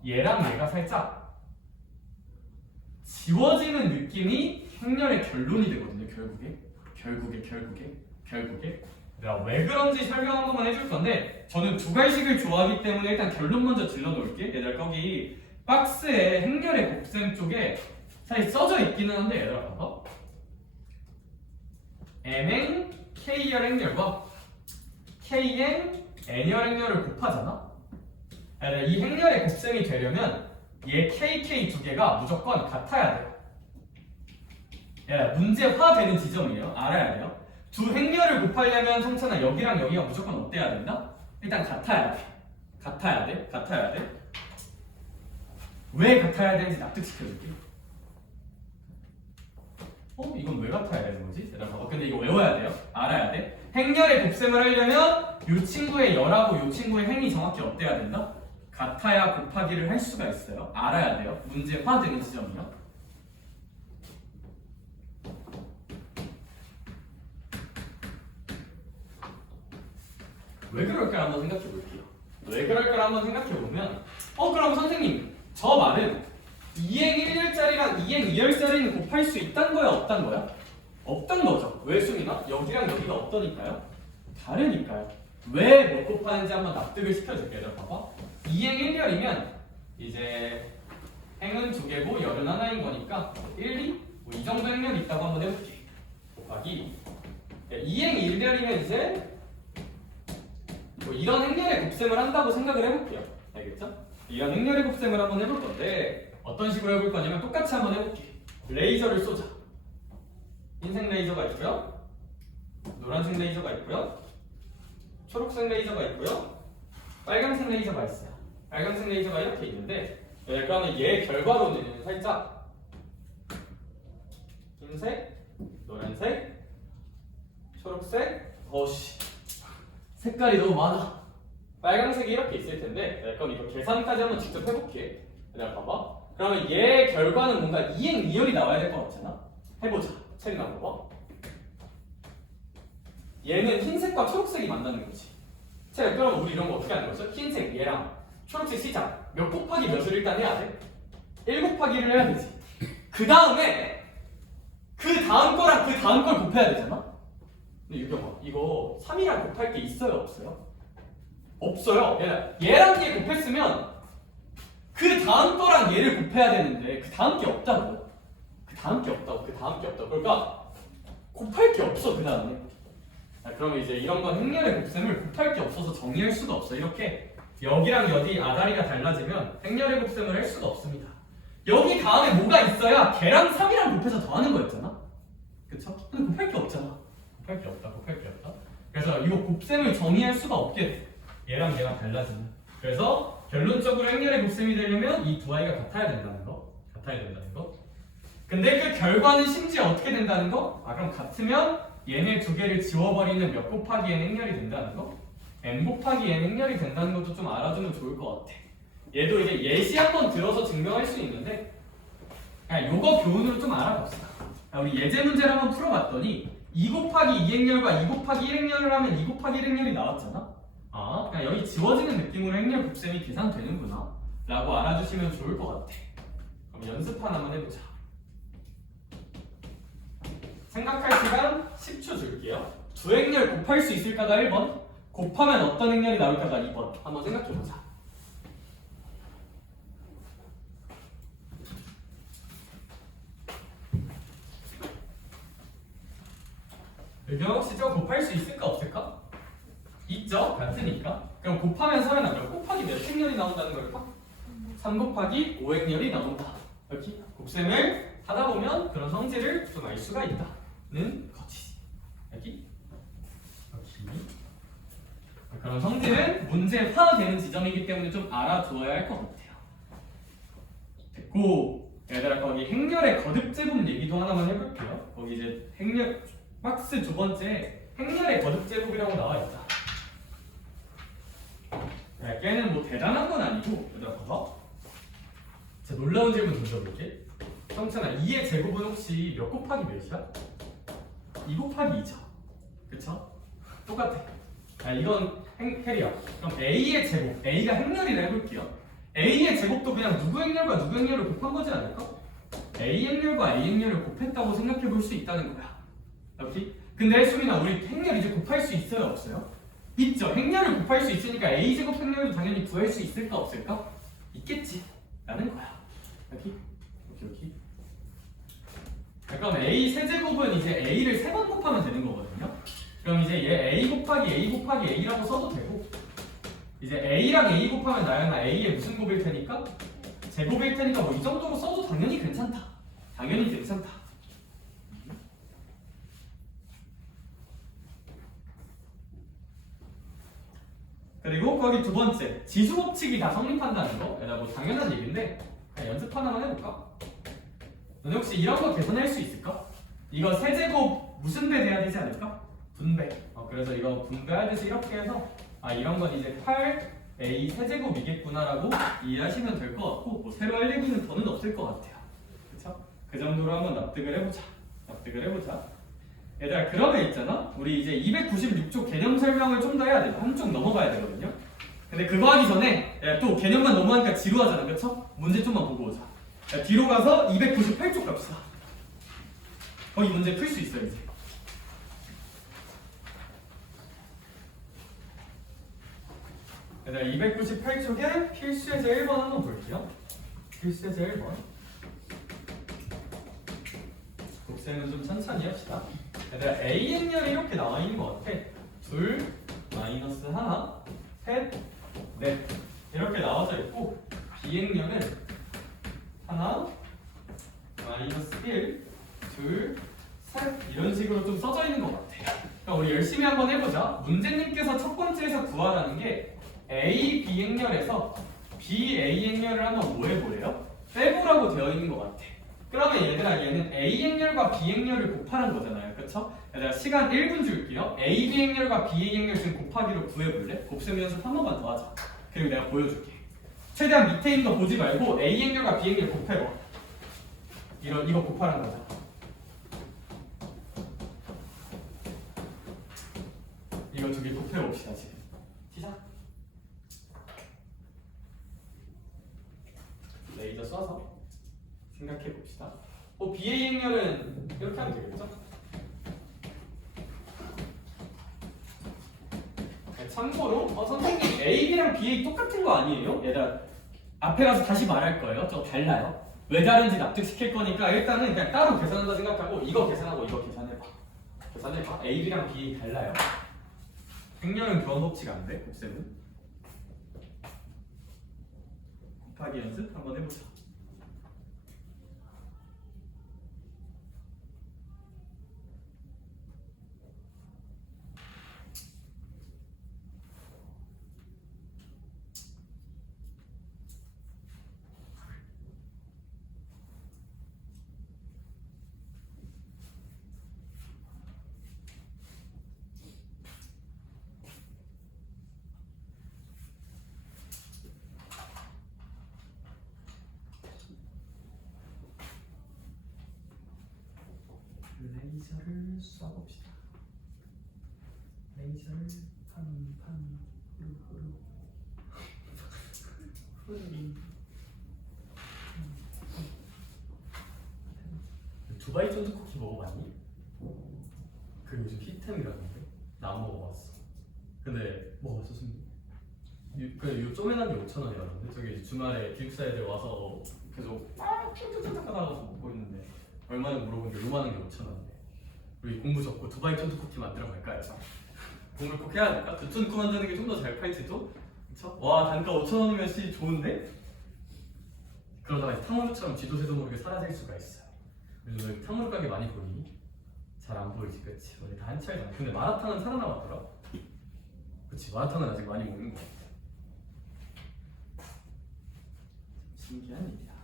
얘랑 얘가 살짝 지워지는 느낌이 행렬의 결론이 되거든요. 결국에 내가 왜 그런지 설명 한 번만 해줄 건데 저는 두 갈식을 좋아하기 때문에 일단 결론 먼저 질러 놓을게. 얘들아 거기 박스에 행렬의 곱셈 쪽에 사실 써져 있기는 한데 얘들아 봐봐. mn k열 행렬과 kn n열 행렬을 곱하잖아. 얘들아 이 행렬의 곱셈이 되려면 얘 kk 두 개가 무조건 같아야 돼요. 문제화되는 지점이에요. 알아야 돼요. 두 행렬을 곱하려면 성찬아 여기랑 여기가 무조건 어때야 된다? 일단 같아야 돼. 왜 같아야 되는지 납득시켜줄게. 이건 왜 같아야 되는 거지? 근데 이거 외워야 돼요. 알아야 돼. 행렬의 곱셈을 하려면 이 친구의 열하고 이 친구의 행이 정확히 어때야 된다? 같아야 곱하기를 할 수가 있어요. 알아야 돼요. 문제화되는 지점이요. 왜 그럴까 한번 생각해 볼게요. 왜 그럴까 한번 생각해 보면 그럼 선생님 저 말은 2행 1열짜리랑 2행 2열짜리는 곱할 수 있단 거야 없단 거야? 없단 거죠. 왜 수민아? 여기랑 여기가 없다니까요? 다르니까요. 왜 못 곱하는지 한번 납득을 시켜줄게요. 봐봐. 2행 1열이면 이제 행은 2개고 열은 하나인 거니까 1, 2? 이 정도 행렬이 있다고 한번 해볼게. 곱하기 2행 1열이면 이제 이런 행렬의 곱셈을 한다고 생각을 해볼게요. 알겠죠? 이런 행렬의 곱셈을 한번 해볼 건데 어떤 식으로 해볼 거냐면 똑같이 한번 해볼게. 레이저를 쏘자. 흰색 레이저가 있고요, 노란색 레이저가 있고요, 초록색 레이저가 있고요, 빨간색 레이저가 있어요. 빨간색 레이저가 이렇게 있는데 그러면 얘 결과로는 살짝 흰색, 노란색, 초록색, 색깔이 너무 많아. 빨간색이 이렇게 있을 텐데 그럼 이거 계산까지 한번 직접 해볼게. 내가 봐봐. 그러면 얘 결과는 뭔가 이행 이열이 나와야 될 것 같잖아. 해보자. 책 나와봐. 얘는 흰색과 초록색이 만나는 거지. 자, 그럼 우리 이런 거 어떻게 하는 거죠? 흰색 얘랑 초록색 시작. 몇 곱하기 몇을 일단 해야 돼? 1 곱하기를 해야 되지. 그 다음에 그 다음 거랑 그 다음 걸 곱해야 되잖아. 근데 유경아, 이거 3이랑 곱할 게 있어요, 없어요? 없어요. 얘랑 얘 곱했으면 그 다음 거랑 얘를 곱해야 되는데 그 다음 게 없다고. 그 다음 게 없다고. 그러니까 곱할 게 없어 그 다음에. 그러면 이제 이런 건 행렬의 곱셈을 곱할 게 없어서 정리할 수가 없어. 이렇게 여기랑 여기 아다리가 달라지면 행렬의 곱셈을 할 수가 없습니다. 여기 다음에 뭐가 있어야 걔랑 3이랑 곱해서 더하는 거였잖아. 그쵸? 근데 곱할 게 없잖아. 곱할 게 없다. 그래서 이거 곱셈을 정의할 수가 없게 돼. 얘랑 얘가 달라지면. 그래서 결론적으로 행렬의 곱셈이 되려면 이 두 아이가 같아야 된다는 거. 근데 그 결과는 심지어 어떻게 된다는 거? 그럼 같으면 얘네 두 개를 지워버리는 몇 곱하기 n 행렬이 된다는 거? n 곱하기 n 행렬이 된다는 것도 좀 알아두면 좋을 것 같아. 얘도 이제 예시 한번 들어서 증명할 수 있는데 그냥 요거 교훈으로 좀 알아봅시다. 우리 예제 문제를 한번 풀어봤더니 2 곱하기 2 행렬과 2 곱하기 1 행렬을 하면 2 곱하기 1 행렬이 나왔잖아. 그냥 여기 지워지는 느낌으로 행렬 곱셈이 계산되는구나 라고 알아주시면 좋을 것 같아. 그럼 연습판 한번 해보자. 생각할 시간 10초 줄게요. 두 행렬 곱할 수 있을까가 1번, 곱하면 어떤 행렬이 나올까가 2번. 한번 생각해보자. 의견 혹시 저 곱할 수 있을까 없을까? 있죠? 같으니까. 그럼 곱하면 서연아 몇 곱하기 몇 행렬이 나온다는 걸까? 3 곱하기 5 행렬이 나온다. 여기 곱셈을 하다 보면 그런 성질을 좀 알 수가 있다는 거지. 여기 그런 성질은 문제화되는 지점이기 때문에 좀 알아두어야 할 것 같아요. 됐고, 얘들아 거기 행렬의 거듭 제곱 얘기도 하나만 해볼게요. 거기 이제 행렬 박스 두 번째 행렬의 거듭 제곱이라고 나와 있다. 걔는 뭐 대단한 건 아니고, 얘들아 봐봐. 자, 놀라운 질문 던져볼게. 성찬아, 2의 제곱은 혹시 몇 곱하기 몇이야? 2 곱하기 2죠. 그쵸? 똑같아. 이건 해리야. 그럼 A의 제곱, A가 행렬이라 해볼게요. A의 제곱도 그냥 누구 행렬과 누구 행렬을 곱한 거지 않을까? A 행렬과 A 행렬을 곱했다고 생각해 볼 수 있다는 거야. 여기? 근데 수민아, 우리 행렬 이제 곱할 수 있어요, 없어요? 있죠. 행렬을 곱할 수 있으니까 A 제곱 행렬도 당연히 구할 수 있을까 없을까? 있겠지. 라는 거야. 여기? 그럼 A 세제곱은 이제 A를 3번 곱하면 되는 거거든요. 그럼 이제 얘 A 곱하기 A 곱하기 A라고 써도 되고, 이제 A랑 A 곱하면 나연아 A의 무슨 곱일 테니까? 제곱일 테니까 뭐 이 정도로 써도 당연히 괜찮다. 그리고 거기 두 번째 지수 법칙이 다 성립한다는 거. 얘들아 뭐 당연한 얘기인데 그냥 연습 하나만 해볼까? 너네 혹시 이런 거 계산할 수 있을까? 이거 세제곱 무슨 배 돼야 되지 않을까? 분배. 그래서 이거 분배하듯이 이렇게 해서 이런 건 이제 8a 세제곱이겠구나라고 이해하시면 될 것 같고, 뭐 새로 할 얘기는 더는 없을 것 같아요. 그쵸? 그 정도로 한번 납득을 해보자. 얘들아 그러면 있잖아, 우리 이제 296쪽 개념 설명을 좀 더 해야 돼. 한쪽 넘어가야 되거든요. 근데 그거 하기 전에 또 개념만 넘어가니까 지루하잖아. 그쵸? 문제 좀만 보고 오자. 뒤로 가서 298쪽 갑시다. 이 문제 풀 수 있어 이제. 얘들아 298쪽에 필수예제 1번 한번 볼게요. 필수예제 1번. 곱셈은 좀 천천히 합시다. 얘들아 A 행렬이 이렇게 나와 있는 것 같아. 2, -1, 셋, 넷 이렇게 나와져 있고, 우리 열심히 한번 해보자. 문제님께서 첫 번째에서 구하라는 게 A, B 행렬에서 B, A 행렬을 한번 뭐 해보래요? 빼보라고 되어 있는 것 같아. 그러면 얘들아 얘는 A 행렬과 B 행렬을 곱하는 거잖아요. 그쵸? 얘들아 시간 1분 줄게요. A, B 행렬과 B, A 행렬 지금 곱하기로 구해볼래? 곱셈 연습 한 번만 더 하자. 그리고 내가 보여줄게. 최대한 밑에 있는 거 보지 말고 A 행렬과 B 행렬 곱해봐. 이거 곱하는 거죠. 이거 두 개 곱해봅시다 지금. 시작. 레이저 쏴서 생각해봅시다. BA 행렬은 이렇게 하면 되겠죠? 네, 참고로 선생님 AB랑 BA 똑같은 거 아니에요? 얘들아 앞에 가서 다시 말할 거예요. 저 달라요. 왜 다른지 납득시킬 거니까 일단은 그냥 따로 계산한다 생각하고 이거 계산하고 이거 계산해봐. 계산해봐. AB랑 BA 달라요. 행렬은 교환 법칙 안 돼? 곱셈은? 곱하기 연습 한번 해보자. 레이저를 쏴봅시다. 레이저를 팡팡 후루후루 두바이 쫀득 쿠키 먹어봤니? 그 요즘 히템이라는데 나 안 먹어봤어. 근데 먹어봤어 순비? 요 쪼매난 게 5,000원이라는데 저기 주말에 기숙사 애들 와서 계속 쫀득쫀득 하다가 먹고 있는데 얼마나 물어보는데 요만한 게 5,000원이네. 우리 공부 적고 두바이 쫀득 쿠키 만들어 갈까요? 공부를 꼭 해야 될까? 두쫀득 만드는 게 좀 더 잘 팔지도? 그쵸? 와 단가 5,000원이면 씨 좋은데? 그러다가 이제 탕후루처럼 지도새도 모르게 사라질 수가 있어요. 요즘 탕후루 가게 많이 보니? 잘 안 보이지 그치? 원래 다 한철이잖아. 근데 마라탕은 살아남았더라? 그치 마라탕은 아직 많이 먹는 거 같아. 신기한 일이야.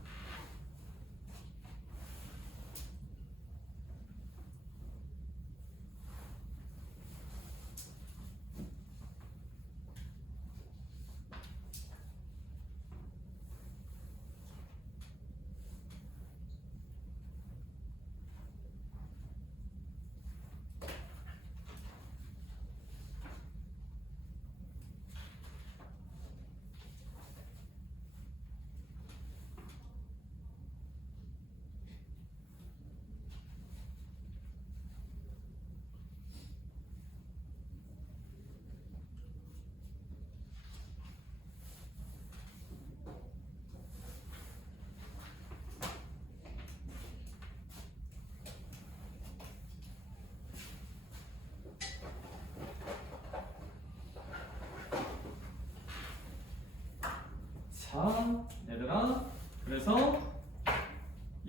자, 얘들아, 그래서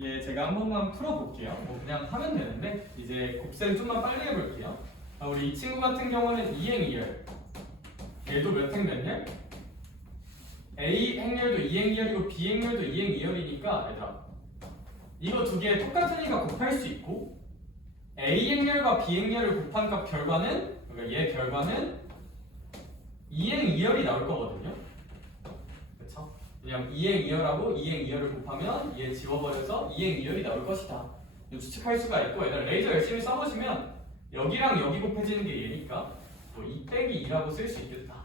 얘 제가 한 번만 풀어볼게요. 뭐 그냥 하면 되는데 이제 곱셈 좀만 빨리 해볼게요. 우리 이 친구 같은 경우는 2행 2열. 얘도 몇 행 몇 열? A 행렬도 2행 2열이고 B 행렬도 2행 2열이니까 얘들아 이거 두 개 똑같으니까 곱할 수 있고 A 행렬과 B 행렬을 곱한 값 결과는 그러니까 얘 결과는 2행 2열이 나올 거거든요. 그쵸? 왜냐면 2행 2열하고 2행 2열을 곱하면 얘 지워버려서 2행 2열이 나올 것이다. 이거 추측할 수가 있고 얘들아 레이저 열심히 써보시면 여기랑 여기 곱해지는 게 얘니까 뭐 2 빼기 2라고 쓸 수 있겠다.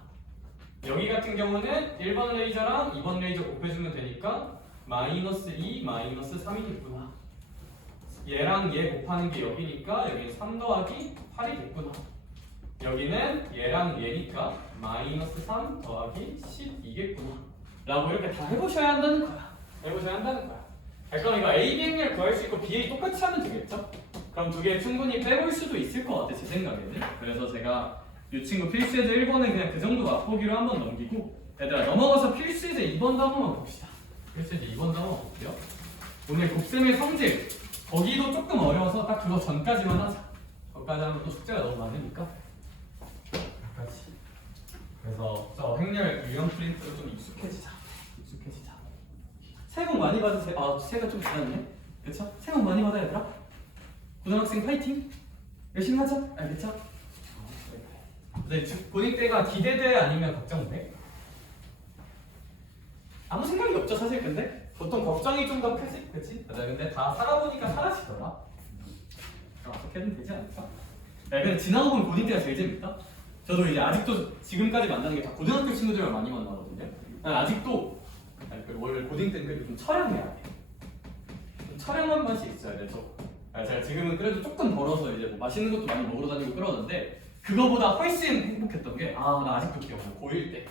여기 같은 경우는 1번 레이저랑 2번 레이저 곱해주면 되니까 마이너스 2, 마이너스 3이겠구나. 얘랑 얘 곱하는 게 여기니까 여기는 3 더하기 8이겠구나. 여기는 얘랑 얘니까 마이너스 3 더하기 12겠구나. 라고 이렇게 다 해보셔야 한다는 거야. 해보셔야 한다는 거야. 그럼 이거 A, B 행렬 구할 수 있고 B, A 똑같이 하면 되겠죠? 그럼 두 개 충분히 빼볼 수도 있을 것 같아 제 생각에는. 그래서 제가 이 친구 필수예제 1번은 그냥 그 정도 맛보기로 한번 넘기고 얘들아 넘어가서 필수예제 2번도 한 번만 봅시다. 필수예제 2번도 한번 볼게요. 오늘 곱셈의 성질 거기도 조금 어려워서 딱 그거 전까지만 하자. 이것까지 하면 또 숙제가 너무 많으니까 여기까지. 그래서 저 행렬 유형 프린트로 좀 익숙해지자. 새해 복 많이 받으세요. 아, 새해가 좀 지났네. 그쵸? 새해 복 많이 받아 얘들아. 고등학생 파이팅. 열심히 하자. 알겠죠? 네, 고딩 때가 기대돼 아니면 걱정돼? 아무 생각이 없죠 사실. 근데 보통 걱정이 좀 더 크지, 그치? 맞아. 근데 다 살아보니까 사라지더라. 어떻게든 되지 않을까? 야, 근데 지나고 보면 고딩 때가 제일 재밌다. 저도 이제 아직도 지금까지 만나는 게 다 고등학교 친구들이랑 많이 만나거든요. 난 아직도 원래 고딩 때는 그래도 좀 처량해야 돼. 좀 처량한 맛이 있어야 돼. 제가 지금은 그래도 조금 벌어서 이제 뭐 맛있는 것도 많이 먹으러 다니고 그러는데 그거보다 훨씬 행복했던 게 나 아직도 기억나. 고1 때.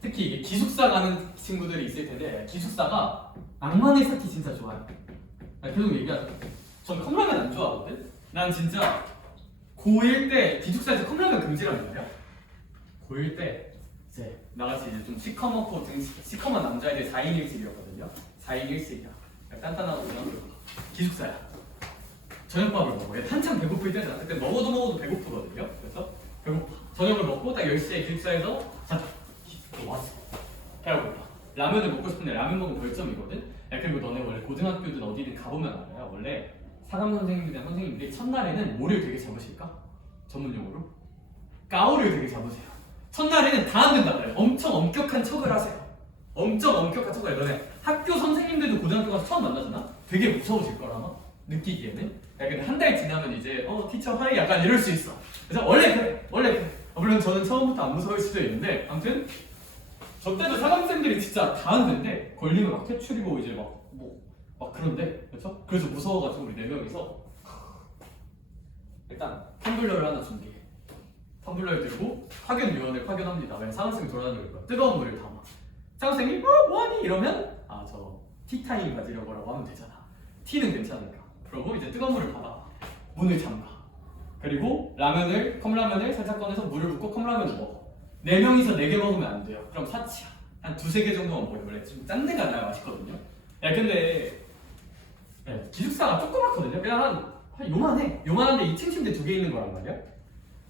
특히 이게 기숙사 가는 친구들이 있을 텐데 기숙사가 낭만의 사키 진짜 좋아해. 계속 얘기하죠. 전 컵라면 안 좋아하거든? 난 진짜 고1 때 기숙사에서 컵라면 금지란 말이야. 고1 때 이제 나같이 이제 좀 시커멓고 시커먼 남자애들 4인 1집이었거든요. 4인 1집이야. 단단하고 기숙사야. 저녁밥을 먹어. 한참 배고플 때잖아. 그때 먹어도 배고프거든요. 그래서 배고파. 저녁을 먹고 딱 10시에 기숙사에서 자자. 왔어. 배고파. 라면을 먹고 싶은데 라면 먹으면 벌점이거든. 야, 그리고 너네 원래 고등학교든 어디든 가보면 알아요. 원래 사감 선생님들이나 선생님들이 첫날에는 뭐를 되게 잡으실까? 전문용어로? 까오를 되게 잡으세요. 첫날에는 다 안 된다 그래요. 엄청 엄격한 척을 하세요. 엄청 엄격한 척을 해요. 너네 학교 선생님들도 고등학교 가서 처음 만나잖아? 되게 무서우실 거라마 느끼기에는. 야, 근데 한 달 지나면 이제 티처 하이 약간 이럴 수 있어. 그래서 원래 그래. 물론 저는 처음부터 안 무서울 수도 있는데 아무튼 저 때도 사감쌤들이 진짜 다 안 되는데 걸리면 막 퇴출이고 이제 막 그런데 그렇죠? 그래서 무서워가지고 우리 4명이서 일단 텀블러를 하나 준비해. 텀블러를 들고 파견요원을 파견합니다. 왜냐면 사감쌤이 돌아다니고 있거든. 뜨거운 물을 담아. 사감쌤이 뭐하니? 이러면 저 티타임 가지려고 하면 되잖아. 티는 괜찮으니까. 그러고 이제 뜨거운 물을 받아. 문을 잠가. 그리고 컵라면을 살짝 꺼내서 물을 붓고 컵라면을 먹어. 4명이서 4개 먹으면 안 돼요. 그럼 사치야. 한 2-3개 정도만 먹어요. 원래 좀 짠내가 나야 맛있거든요. 야, 근데 기숙사가 조그맣거든요. 그냥 한 요만한데 2층 침대 2개 있는 거란 말이야.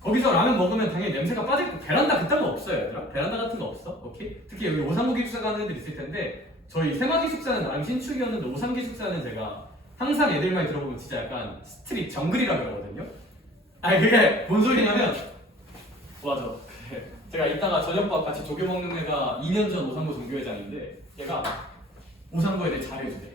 거기서 라면 먹으면 당연히 냄새가 빠질 거. 베란다 그딴 거 없어요, 얘들아. 베란다 같은 거 없어. 오케이? 특히 여기 오삼구 기숙사 가는 애들 있을 텐데 저희 세마 기숙사는 나랑 신축이었는데 오삼 기숙사는 제가 항상 애들 말 들어보면 진짜 약간 스트릿 정글이라 그러거든요. 아니 그게 뭔 소리냐면 맞아. 제가 이따가 저녁밥 같이 조교 먹는 애가 2년 전 오삼구 종교회장인데 얘가 오삼구 애들 잘해주대.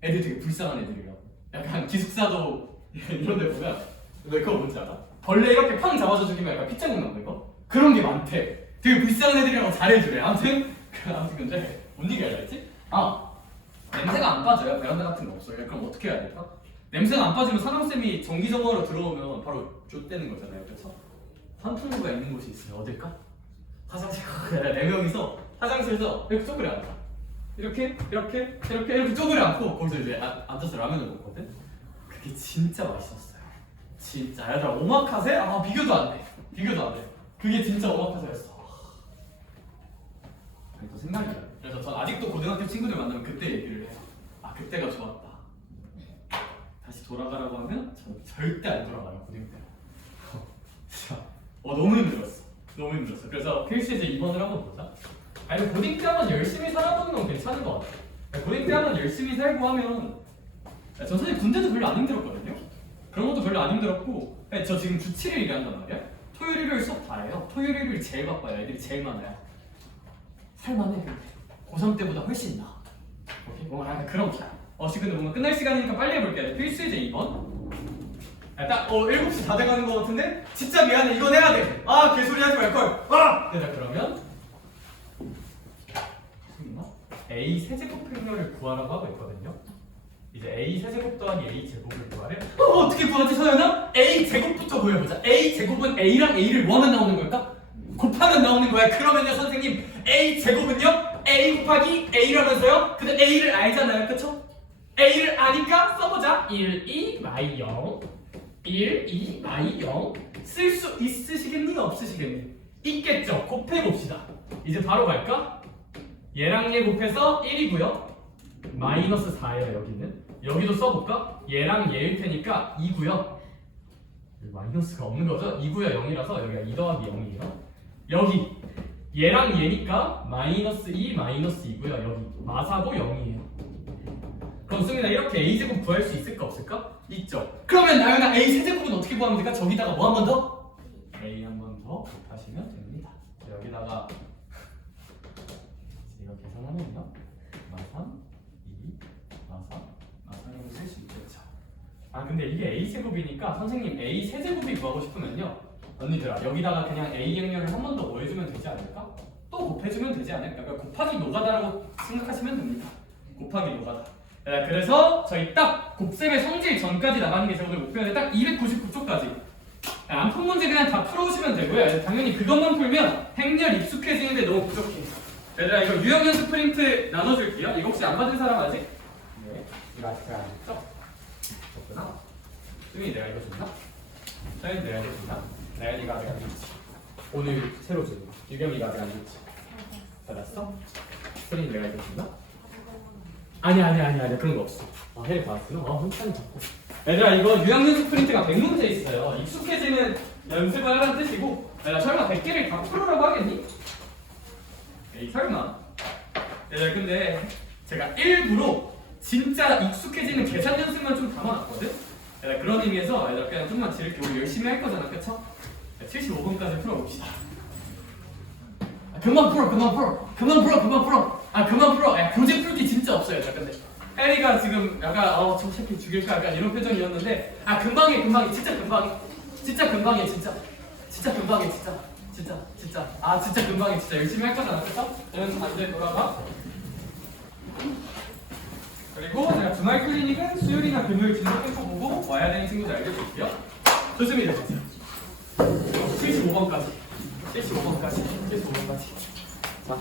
애들 되게 불쌍한 애들이라고. 약간 기숙사도 이런 데 보면 너 그거 뭔지 알아? 벌레 이렇게 팡 잡아서 죽이면 약간 핏자국 남는 거? 그런 게 많대. 되게 불쌍한 애들이라고 잘해주래. 아무튼 근데 뭔 얘기 하려 했지? 냄새가 안 빠져요. 베란다 같은 거 없어요. 그럼 어떻게 해야 될까? 냄새가 안 빠지면 사감쌤이 전기정화로 들어오면 바로 쫓대는 거잖아요. 그래서 환풍구가 있는 곳이 있어요. 어딜까? 화장실. 4명이서 화장실에서 이렇게 쪼그려 앉아. 이렇게 쪼그려 앉고 거기서 이제 앉아서 라면을 먹거든. 그게 진짜 맛있었어요. 진짜. 얘들아 오마카세? 비교도 안 돼. 그게 진짜 오마카세였어. 또 생각이 나요. 그래서 전 아직도 고등학교 친구들 만나면 그때 얘기를 해요. 그때가 좋았다. 다시 돌아가라고 하면 저는 절대 안 돌아가요. 고등 때. 진짜 너무 힘들었어. 그래서 필수이제 입원을 한번 보자. 고딩 때 한번 열심히 살아보는 건 괜찮은 것 같아. 고딩 때 한번 열심히 살고 하면 전 사실 군대도 별로 안 힘들었거든요. 그런 것도 별로 안 힘들었고 저 지금 주 7일 일한단 말이야. 토요일 일요일 수업 다 해요. 토요일 일요일 제일 바빠요. 애들이 제일 많아요. 살만해. 근데 고3 때보다 훨씬 나아. 오케이? 뭔가 그런 거. 근데 뭔가 끝날 시간이니까 빨리 해볼게요. 필수이제 2번. 딱 7시 다 돼가는 거 같은데? 진짜 미안해. 이건 해야 돼. 개소리 하지 말걸. 네, 그러면 A 세제곱 행렬을 구하라고 하고 있거든요. 이제 A 세제곱 더하기 A 제곱을 구하래. 어떻게 구하지 서연아? A 제곱부터 구해보자. A 제곱은 A랑 A를 뭐하면 나오는 걸까? 곱하면 나오는 거야. 그러면요 선생님 A 제곱은요 A 곱하기 A라면서요? 근데 A를 알잖아요, 그쵸? A를 아니까 써보자. 1, 2, 마이 0 1, 2, 마이 0 쓸 수 있으시겠니? 없으시겠니? 있겠죠. 곱해봅시다. 이제 바로 갈까? 얘랑 얘 곱해서 1이고요. 마이너스 4예요. 여기는. 여기도 써볼까? 얘랑 얘일 테니까 2고요. 마이너스가 없는 거죠? 2구야 0이라서 여기가 2 더하기 0이에요. 여기 얘랑 얘니까 마이너스 2 마이너스 2고요. 여기 마사고 0이에요. 그럼 승민아 이렇게 a제곱 구할 수 있을까 없을까? 있죠. 그러면 나연아 a 세제곱은 어떻게 구하면 될까? 저기다가 뭐 한 번 더? a 한 번 더 곱하시면 됩니다. 자, 여기다가 이거 계산하면요. 마삼 2 마삼 쓸 수 있겠죠. 아 근데 이게 a 제곱이니까 선생님 a 세제곱이 구하고 싶으면요. 언니들아 여기다가 그냥 a 행렬을 한 번 더 뭐 해주면 되지 않을까? 또 곱해주면 되지 않을까? 그러니까 곱하기 노가다라고 생각하시면 됩니다. 곱하기 노가다. 자, 그래서 저희 딱 곱셈의 성질 전까지 나가는 게 제가 오늘 목표인데 딱 299쪽까지 안푼 문제 그냥 다 풀어오시면 되고요. 당연히 그것만 풀면 행렬 익숙해지는데 너무 부족해. 얘들아 이거 유형 연습 프린트 나눠줄게요. 이거 혹시 안 받은 사람 아직? 네. 이거 아직 안 했죠? 없구나. 수민이 내가 이거 줬나? 서현이 내가 이거 줬나? 나연이가 아직 안 줬지. 오늘 새로 준 거. 유경이가 아직 안 줬지. 받았어? 수민이 내가 이거 줬나? 아니야 그런 거 없어. 아 헬 받았구나. 혼자는 잡고. 얘들아 이거 유형 연습 프린트가 100문제 있어요. 익숙해지는 연습을 하라는 뜻이고 얘들아 설마 100개를 다 풀으라고 하겠니? 에이 설마. 얘들아 근데 제가 일부러 진짜 익숙해지는 계산 연습만 좀 담아놨거든? 얘들아 그런 의미에서 얘들아 그냥 좀만 지를게. 우리 열심히 할 거잖아 그쵸? 75번까지 풀어봅시다. 그만 풀어. 아 그만 풀어. 야 교재 풀기 진짜 없어요. 자 근데 혜리가 지금 약간 저 새끼 죽일까 약간 이런 표정이었는데 아 금방해 진짜 금방해 진짜 금방해 진짜 금방해 진짜 아 진짜 금방해 진짜 열심히 할 거잖아 그쵸? 그러면 반대 돌아가. 그리고 제가 주말 클리닉은 수요일이나 금요일 진도 펜퍼 보고 와야 되는 친구들 알려줄게요. 조심히 해주세요. 75번까지 자